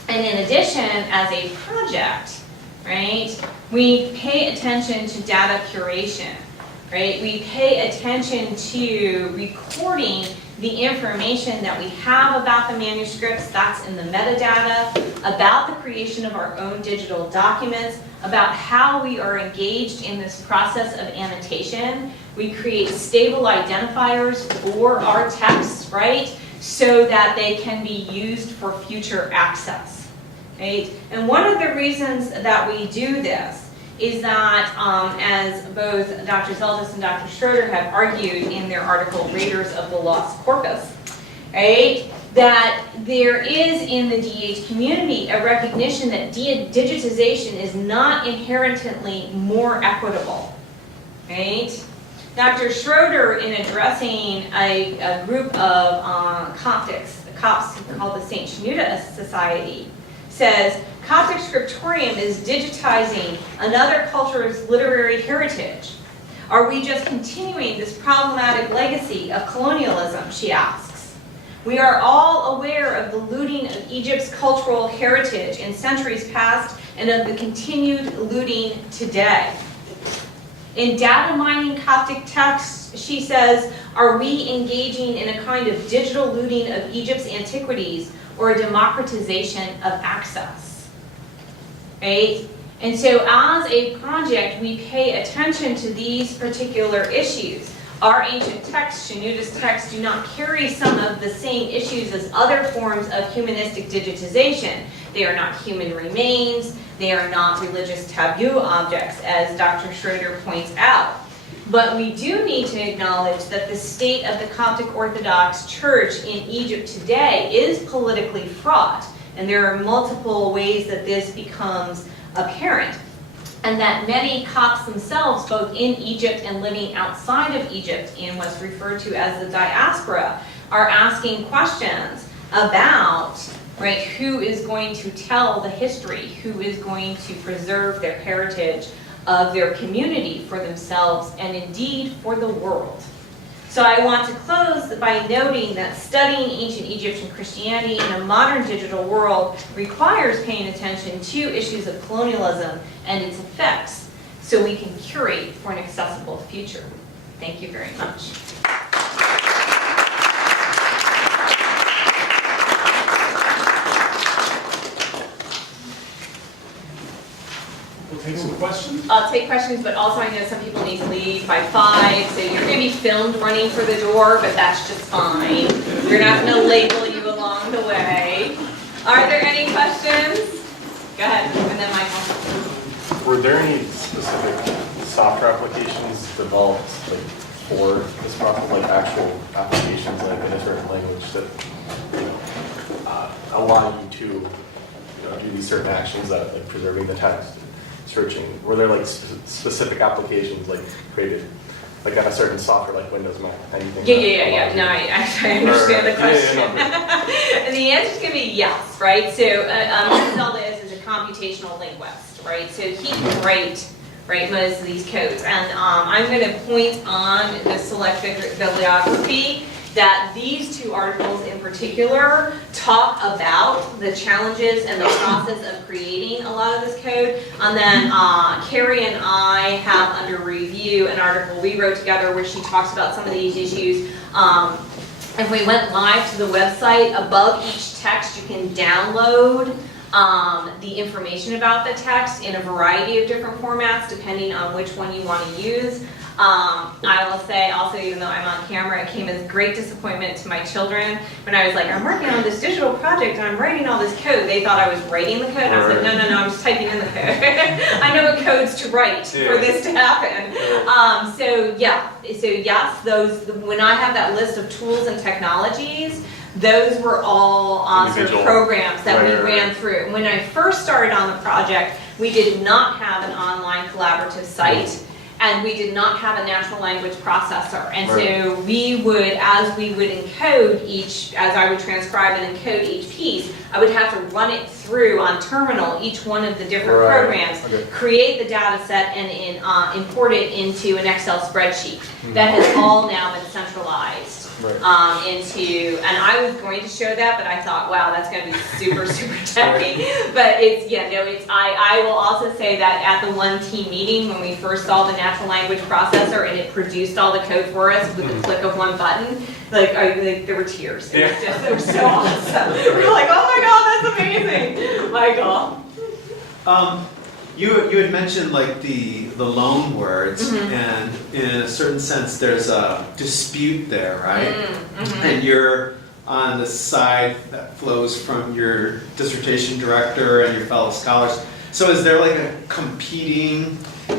And in addition, as a project, right, we pay attention to data curation, right? We pay attention to recording the information that we have about the manuscripts, that's in the metadata, about the creation of our own digital documents, about how we are engaged in this process of annotation. We create stable identifiers for our texts, right, so that they can be used for future access, right? And one of the reasons that we do this is that, as both Dr. Zeldis and Dr. Schroeder have argued in their article, Raiders of the Lost Corpus, right, that there is in the DH community a recognition that digitization is not inherently more equitable, right? Dr. Schroeder, in addressing a group of Coptics, the Copts called the St. Shenouda Society, says, Coptic scriptorium is digitizing another culture's literary heritage. Are we just continuing this problematic legacy of colonialism, she asks. We are all aware of the looting of Egypt's cultural heritage in centuries past and of the continued looting today. In data mining Coptic texts, she says, are we engaging in a kind of digital looting of Egypt's antiquities or a democratization of access? Right? And so as a project, we pay attention to these particular issues. Our ancient texts, Shenouda's texts, do not carry some of the same issues as other forms of humanistic digitization. They are not human remains. They are not religious taboo objects, as Dr. Schroeder points out. But we do need to acknowledge that the state of the Coptic Orthodox Church in Egypt today is politically fraught. And there are multiple ways that this becomes apparent. And that many Copts themselves, both in Egypt and living outside of Egypt in what's referred to as the diaspora, are asking questions about, right, who is going to tell the history, who is going to preserve their heritage of their community for themselves and indeed for the world. So I want to close by noting that studying ancient Egyptian Christianity in a modern digital world requires paying attention to issues of colonialism and its effects so we can curate for an accessible future. Thank you very much. We'll take some questions. I'll take questions, but also I know some people need to leave by 5, so you're going to be filmed running for the door, but that's just fine. We're not going to label you along the way. Are there any questions? Go ahead, and then Michael. Were there any specific software applications developed for this process, like actual applications like in a certain language that allow you to do these certain actions that like preserving the text? Searching, were there like specific applications like created like on a certain software like Windows, Mac, anything? Yeah. No, I understand the question. And the answer is going to be yes, right? So Zeldis is a computational linguist, right? So he can write most of these codes. And I'm going to point on the select bibliography that these 2 articles in particular talk about the challenges and the process of creating a lot of this code. And then Carrie and I have under review an article we wrote together where she talks about some of these issues. If we went live to the website, above each text, you can download the information about the text in a variety of different formats depending on which one you want to use. I will say also, even though I'm on camera, it came as great disappointment to my children when I was like, I'm working on this digital project and I'm writing all this code. They thought I was writing the code. And I was like, no, I'm just typing in the code. I know what codes to write for this to happen. So yes, those, when I have that list of tools and technologies, those were all sort of programs that we ran through. When I first started on the project, we did not have an online collaborative site. And we did not have a natural language processor. And so we would, as we would encode each, as I would transcribe and encode each piece, I would have to run it through on terminal, each one of the different programs, create the data set, and import it into an Excel spreadsheet. That has all now been centralized into, and I was going to show that, but I thought, wow, that's going to be super, super techy. But it's, I will also say that at the one team meeting, when we first saw the natural language processor and it produced all the code for us with the click of one button, there were tears. It was so awesome. We were like, oh my God, that's amazing. Michael. You had mentioned like the loan words, and in a certain sense there's a dispute there, right? And you're on the side that flows from your dissertation director and your fellow scholars. So is there like a competing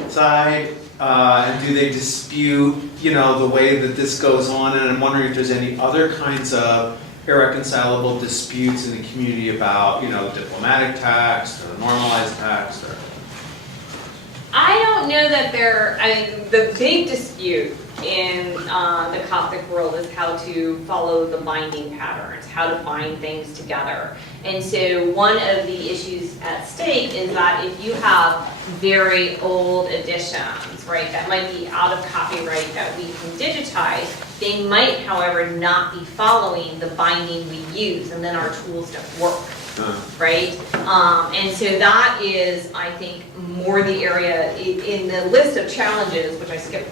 side, and do they dispute, the way that this goes on? And I'm wondering if there's any other kinds of irreconcilable disputes in the community about, diplomatic text or normalized text or... I don't know that the big dispute in the Coptic world is how to follow the binding patterns, how to bind things together. And so one of the issues at stake is that if you have very old editions, right, that might be out of copyright that we can digitize, they might, however, not be following the binding we use, and then our tools don't work. Right? And so that is, I think, more the area in the list of challenges, which I skipped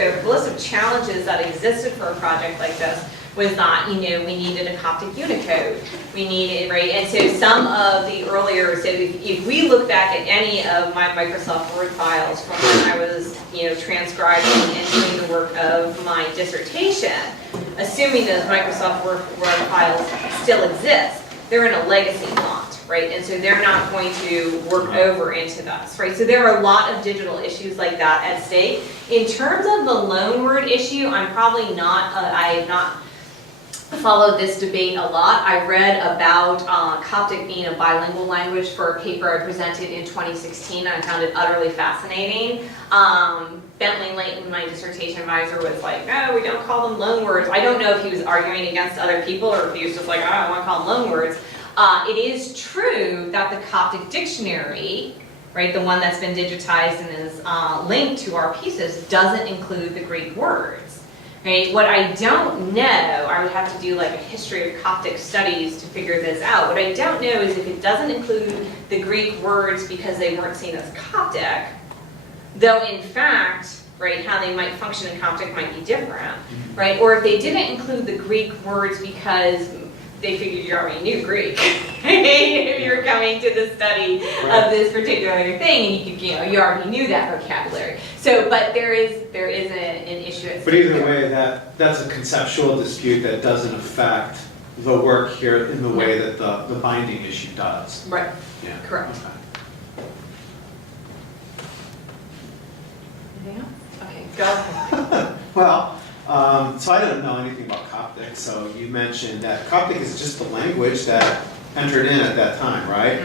over, the list of challenges that existed for a project like this was that, we needed a Coptic Unicode. We needed, right? And so some of the earlier, so if we look back at any of my Microsoft Word files from when I was, transcribing and doing the work of my dissertation, assuming those Microsoft Word files still exist, they're in a legacy font, right? And so they're not going to work over into this, right? So there are a lot of digital issues like that at stake. In terms of the loanword issue, I'm probably not, I have not followed this debate a lot. I read about Coptic being a bilingual language for a paper I presented in 2016, and I found it utterly fascinating. Bentley Layton, my dissertation advisor, was like, no, we don't call them loanwords. I don't know if he was arguing against other people or if he was just like, I want to call them loanwords. It is true that the Coptic dictionary, right, the one that's been digitized and is linked to our pieces, doesn't include the Greek words. Right? What I don't know, I would have to do like a history of Coptic studies to figure this out. What I don't know is if it doesn't include the Greek words because they weren't seen as Coptic, though in fact, right, how they might function in Coptic might be different, right? Or if they didn't include the Greek words because they figured you already knew Greek. If you're coming to the study of this particular thing, and you already knew that vocabulary. So, but there is an issue at stake. But either way, that's a conceptual dispute that doesn't affect the work here in the way that the binding issue does. Right. Yeah. Correct. Okay. Anything else? Okay, go ahead. Well, so I don't know anything about Coptic, so you mentioned that Coptic is just the language that entered in at that time, right?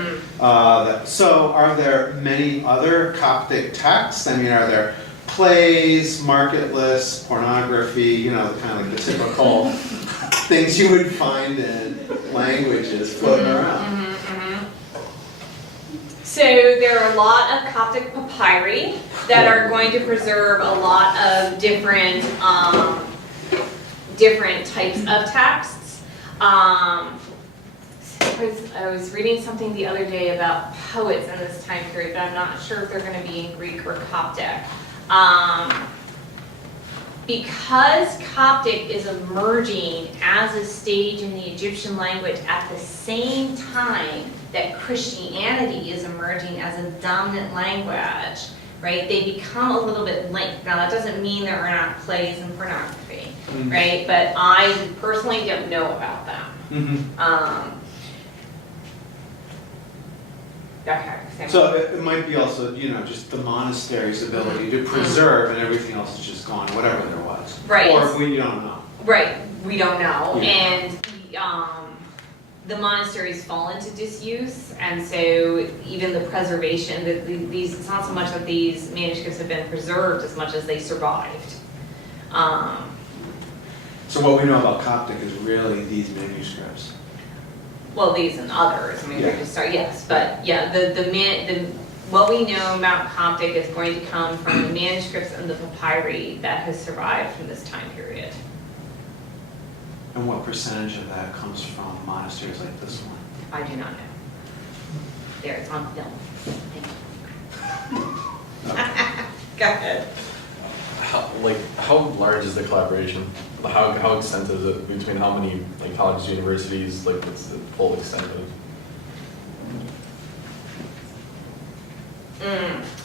So are there many other Coptic texts? I mean, are there plays, market lists, pornography, kind of like the typical things you would find in languages floating around? So there are a lot of Coptic papyri that are going to preserve a lot of different types of texts. I was reading something the other day about poets in this time period, but I'm not sure if they're going to be in Greek or Coptic. because Coptic is emerging as a stage in the Egyptian language at the same time that Christianity is emerging as a dominant language, right? They become a little bit linked. Now, that doesn't mean there are not plays and pornography, right? But I personally don't know about them. Okay. So it might be also, just the monastery's ability to preserve and everything else is just gone, whatever there was. Right. Or we don't know. Right, we don't know. Yeah. And the monasteries fall into disuse, and so even the preservation, it's not so much that these manuscripts have been preserved as much as they survived. So what we know about Coptic is really these manuscripts. Well, these and others, I mean, we Yeah. could start, yes, but yeah, what we know about Coptic is going to come from the manuscripts and the papyri that has survived from this time period. And what percentage of that comes from monasteries like this one? I do not know. There, it's on film. Thank you. Go ahead. How large is the collaboration? How extensive is it between how many colleges, universities? What's the full extent of?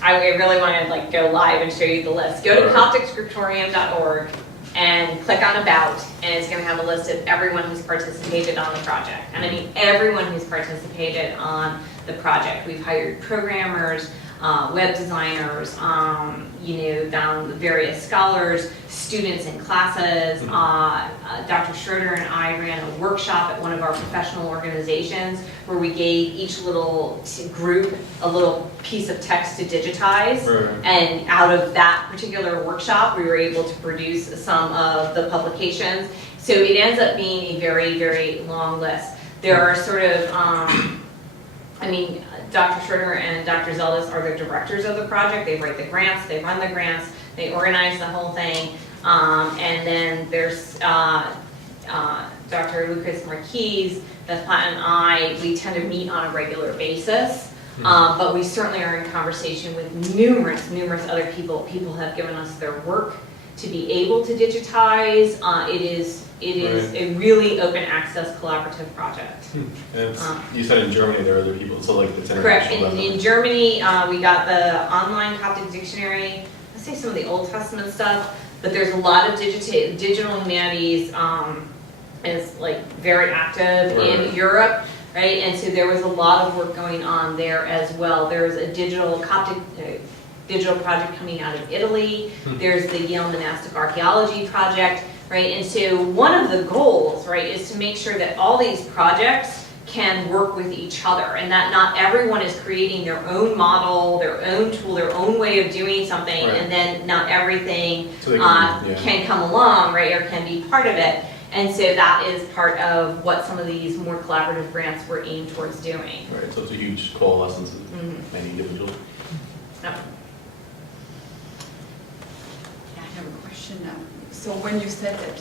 I really want to go live and show you the list. Go to CopticScriptorium.org and click on About, and it's going to have a list of everyone who's participated on the project. And I mean everyone who's participated on the project. We've hired programmers, web designers, down the various scholars, students in classes. Dr. Schroeder and I ran a workshop at one of our professional organizations where we gave each little group a little piece of text to digitize. Right. And out of that particular workshop, we were able to produce some of the publications. So it ends up being a very, very long list. There are sort of, Dr. Schroeder and Dr. Zeldis are the directors of the project. They write the grants, they run the grants, they organize the whole thing. And then there's Dr. Lucas Marquez, Beth Platt, and I. We tend to meet on a regular basis. But we certainly are in conversation with numerous other people. People have given us their work to be able to digitize. It is a really open access collaborative project. And you said in Germany there are other people, so it's international. Correct. In Germany, we got the online Coptic dictionary. Let's say some of the Old Testament stuff, but there's a lot of digital humanities is very active in Europe. Right, and so there was a lot of work going on there as well. There's a digital Coptic digital project coming out of Italy. There's the Yale Monastic Archaeology Project, right? And so one of the goals, right, is to make sure that all these projects can work with each other, and that not everyone is creating their own model, their own tool, their own way of doing something, right. And then not everything so can come along, right, or can be part of it. And so that is part of what some of these more collaborative grants were aimed towards doing. Right, so it's a huge coalescence of many individuals. Yep. I have a question now. So when you said that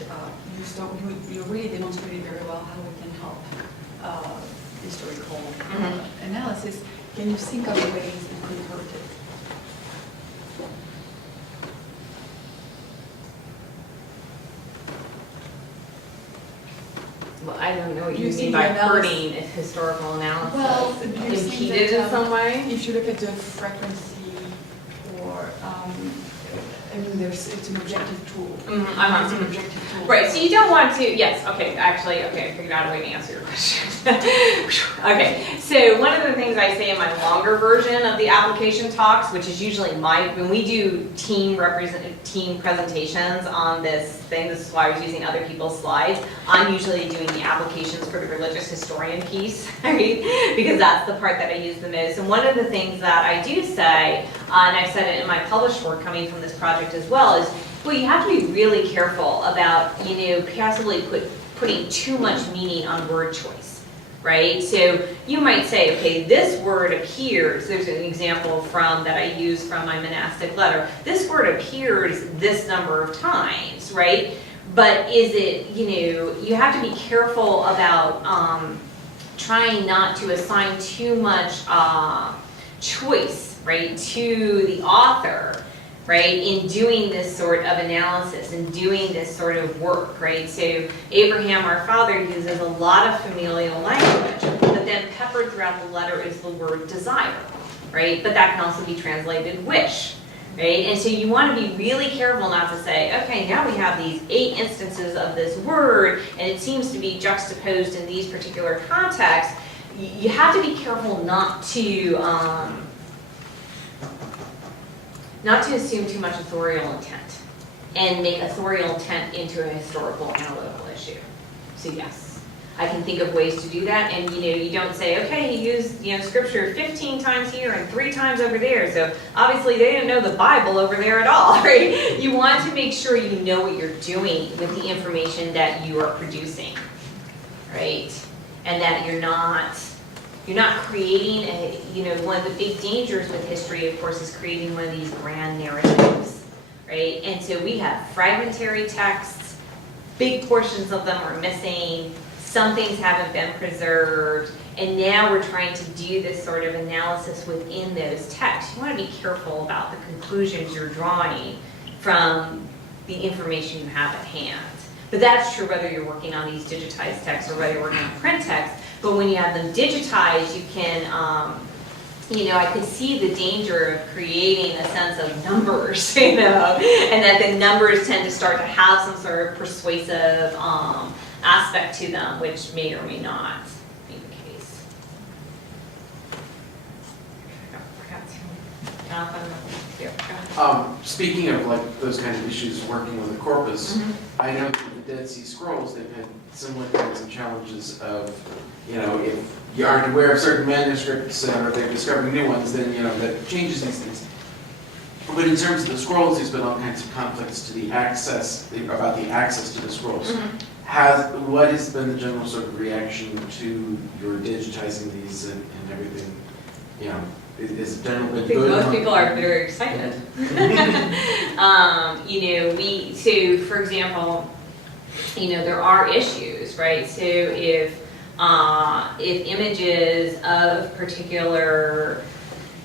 you really demonstrated very well how we can help historical analysis, can you think of ways it could hurt it? Well, I don't know what Do you you mean think by the hurting historical analysis. Well, do you think impeded that, in some way? If you look at the frequency, or it's an objective tool. It's an objective tool. Right, so you don't want to, yes, okay, actually, I figured out a way to answer your question. Okay, so one of the things I say in my longer version of the application talks, which is usually when we do team presentations on this thing, this is why I was using other people's slides, I'm usually doing the applications for the religious historian piece, right? Because that's the part that I use the most. And one of the things that I do say, and I've said it in my published work coming from this project as well, is, well, you have to be really careful about, possibly putting too much meaning on word choice, right? So you might say, okay, this word appears, there's an example that I use from my monastic letter, this word appears this number of times, right? But is it, you have to be careful about trying not to assign too much choice, right, to the author, right, in doing this sort of analysis and doing this sort of work, right? So Abraham, our father, uses a lot of familial language, but then peppered throughout the letter is the word desire, right? But that can also be translated wish, right? And so you want to be really careful not to say, okay, now we have these 8 instances of this word, and it seems to be juxtaposed in these particular contexts. You have to be careful not to assume too much authorial intent and make authorial intent into a historical analytical issue. So yes, I can think of ways to do that, and you don't say, okay, he used scripture 15 times here and 3 times over there, so obviously they didn't know the Bible over there at all, right? You want to make sure you know what you're doing with the information that you are producing, right? And that you're not creating one of the big dangers with history, of course, is creating one of these grand narratives, right? And so we have fragmentary texts, big portions of them are missing, some things haven't been preserved, and now we're trying to do this sort of analysis within those texts. You want to be careful about the conclusions you're drawing from the information you have at hand. But that's true whether you're working on these digitized texts or whether you're working on print text. But when you have them digitized, you can, I could see the danger of creating a sense of numbers, and that the numbers tend to start to have some sort of persuasive aspect to them, which may or may not be the case. Speaking of like those kinds of issues, working with the corpus, I know that the Dead Sea Scrolls, they've had similar kinds of challenges of, if you aren't aware of certain manuscripts or they're discovering new ones, then, that changes these things. But in terms of the scrolls, there's been all kinds of conflicts to about the access to the scrolls. What has been the general sort of reaction to your digitizing these and everything? Is it generally I think good? most people are very excited. So for example, there are issues, right? So if images of particular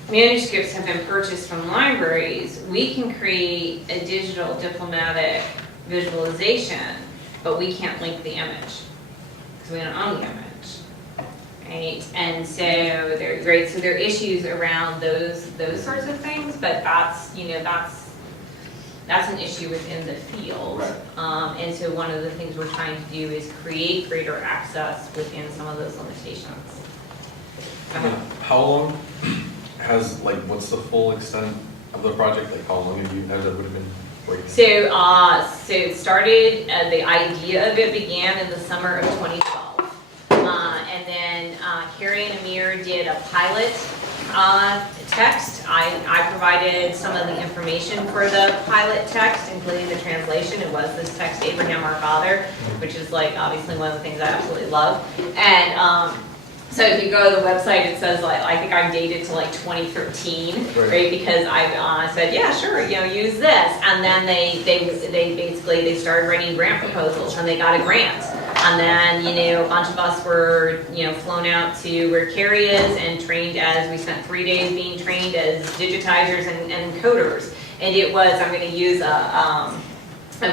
manuscripts have been purchased from libraries, we can create a digital diplomatic visualization, but we can't link the image because we don't own the image. Right, and so there are issues around those sorts of things, but that's an issue within the field. Right. And so one of the things we're trying to do is create greater access within some of those limitations. How long what's the full extent of the project? Like, how long has it would have been working? So it started. The idea of it began in the summer of 2012. And then Carrie and Amir did a pilot text. I provided some of the information for the pilot text, including the translation. It was this text, Abraham our father, which is obviously one of the things I absolutely love. And so if you go to the website, it says I think I'm dated to 2013, right? Because I said, yeah, sure, use this. And then they basically started writing grant proposals, and they got a grant. And then, a bunch of us were, flown out to where Carrie is and trained we spent 3 days being trained as digitizers and coders. And it was, I'm going to use a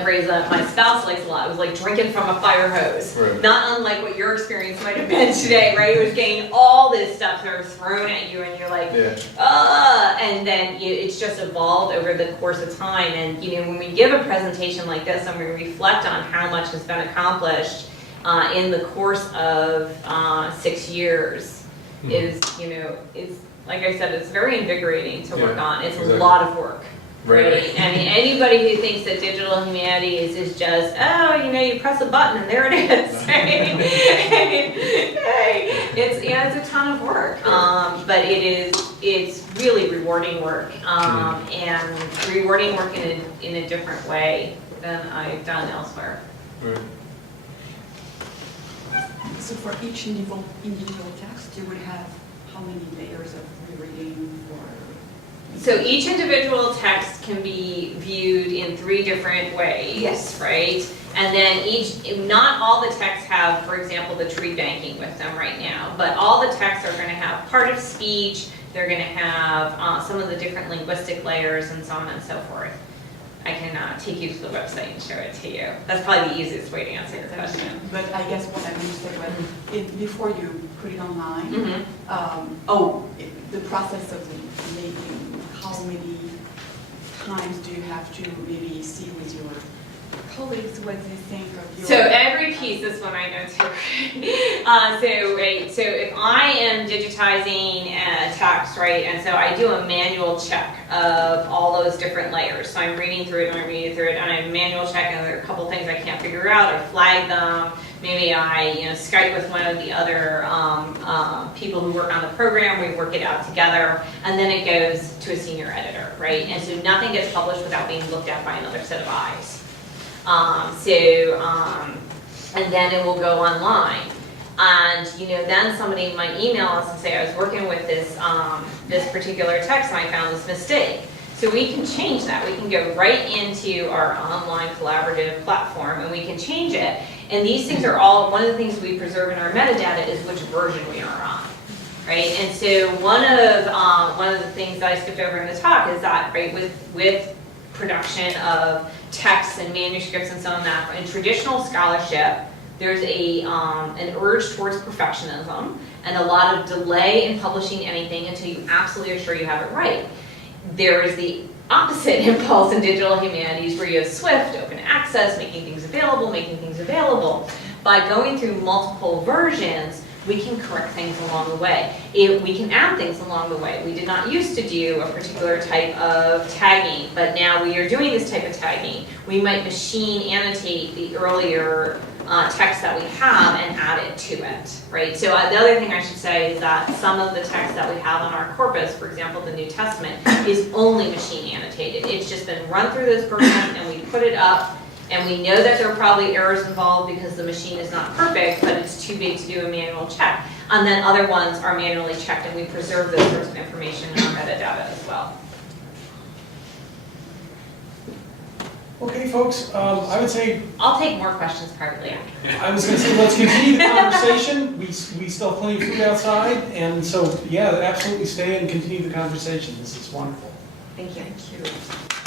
phrase that my spouse likes a lot. It was like drinking from a fire hose. Right. Not unlike what your experience might have been today, right? It was getting all this stuff that was thrown at you, and you're like, and then it's just evolved over the course of time. And, when we give a presentation like this and we reflect on how much has been accomplished in the course of 6 years, is like I said, it's very invigorating to work on. It's a lot of work. Right. I mean, anybody who thinks that digital humanities is just, you press a button and there it is. It's a ton of work. But it's really rewarding work, and rewarding work in a different way than I've done elsewhere. Right. So for each individual text, you would have how many layers of rereading or? So each individual text can be viewed in 3 different ways, right? And then not all the texts have, for example, the tree banking with them right now, but all the texts are going to have part of speech, They're going to have some of the different linguistic layers and so on and so forth. I can take you to the website and show it to you. That's probably the easiest way to answer your question. But I guess what I meant to say was, before you put it online, the process of making, how many times do you have to maybe see with your colleagues what they think of your... So every piece, this one I know too. So if I am digitizing text, right, and so I do a manual check of all those different layers. So I'm reading through it, and I manual check, and there are a couple things I can't figure out. I flag them. Maybe I Skype with one of the other people who work on the program. We work it out together, and then it goes to a senior editor, right? And so nothing gets published without being looked at by another set of eyes. And then it will go online. And then somebody might email us and say, I was working with this this particular text and I found this mistake. So we can change that. We can go right into our online collaborative platform and we can change it. And these things are all, one of the things we preserve in our metadata is which version we are on, right? And so one of the things that I skipped over in the talk is that, right, with production of texts and manuscripts and so on that, in traditional scholarship, there's an urge towards perfectionism and a lot of delay in publishing anything until you absolutely are sure you have it right. There is the opposite impulse in digital humanities where you have swift, open access, making things available. By going through multiple versions, we can correct things along the way. We can add things along the way. We did not used to do a particular type of tagging, but now we are doing this type of tagging. We might machine annotate the earlier text that we have and add it to it, right? So the other thing I should say is that some of the text that we have on our corpus, for example, the New Testament, is only machine annotated. It's just been run through those programs and we put it up. And we know that there are probably errors involved because the machine is not perfect, but it's too big to do a manual check. And then other ones are manually checked, and we preserve those sorts of information in our metadata as well. Okay, folks, I would say, I'll take more questions privately after. I was going to say, let's continue the conversation. We still have plenty of food outside, and so, yeah, absolutely stay and continue the conversation. This is wonderful. Thank you. Thank you.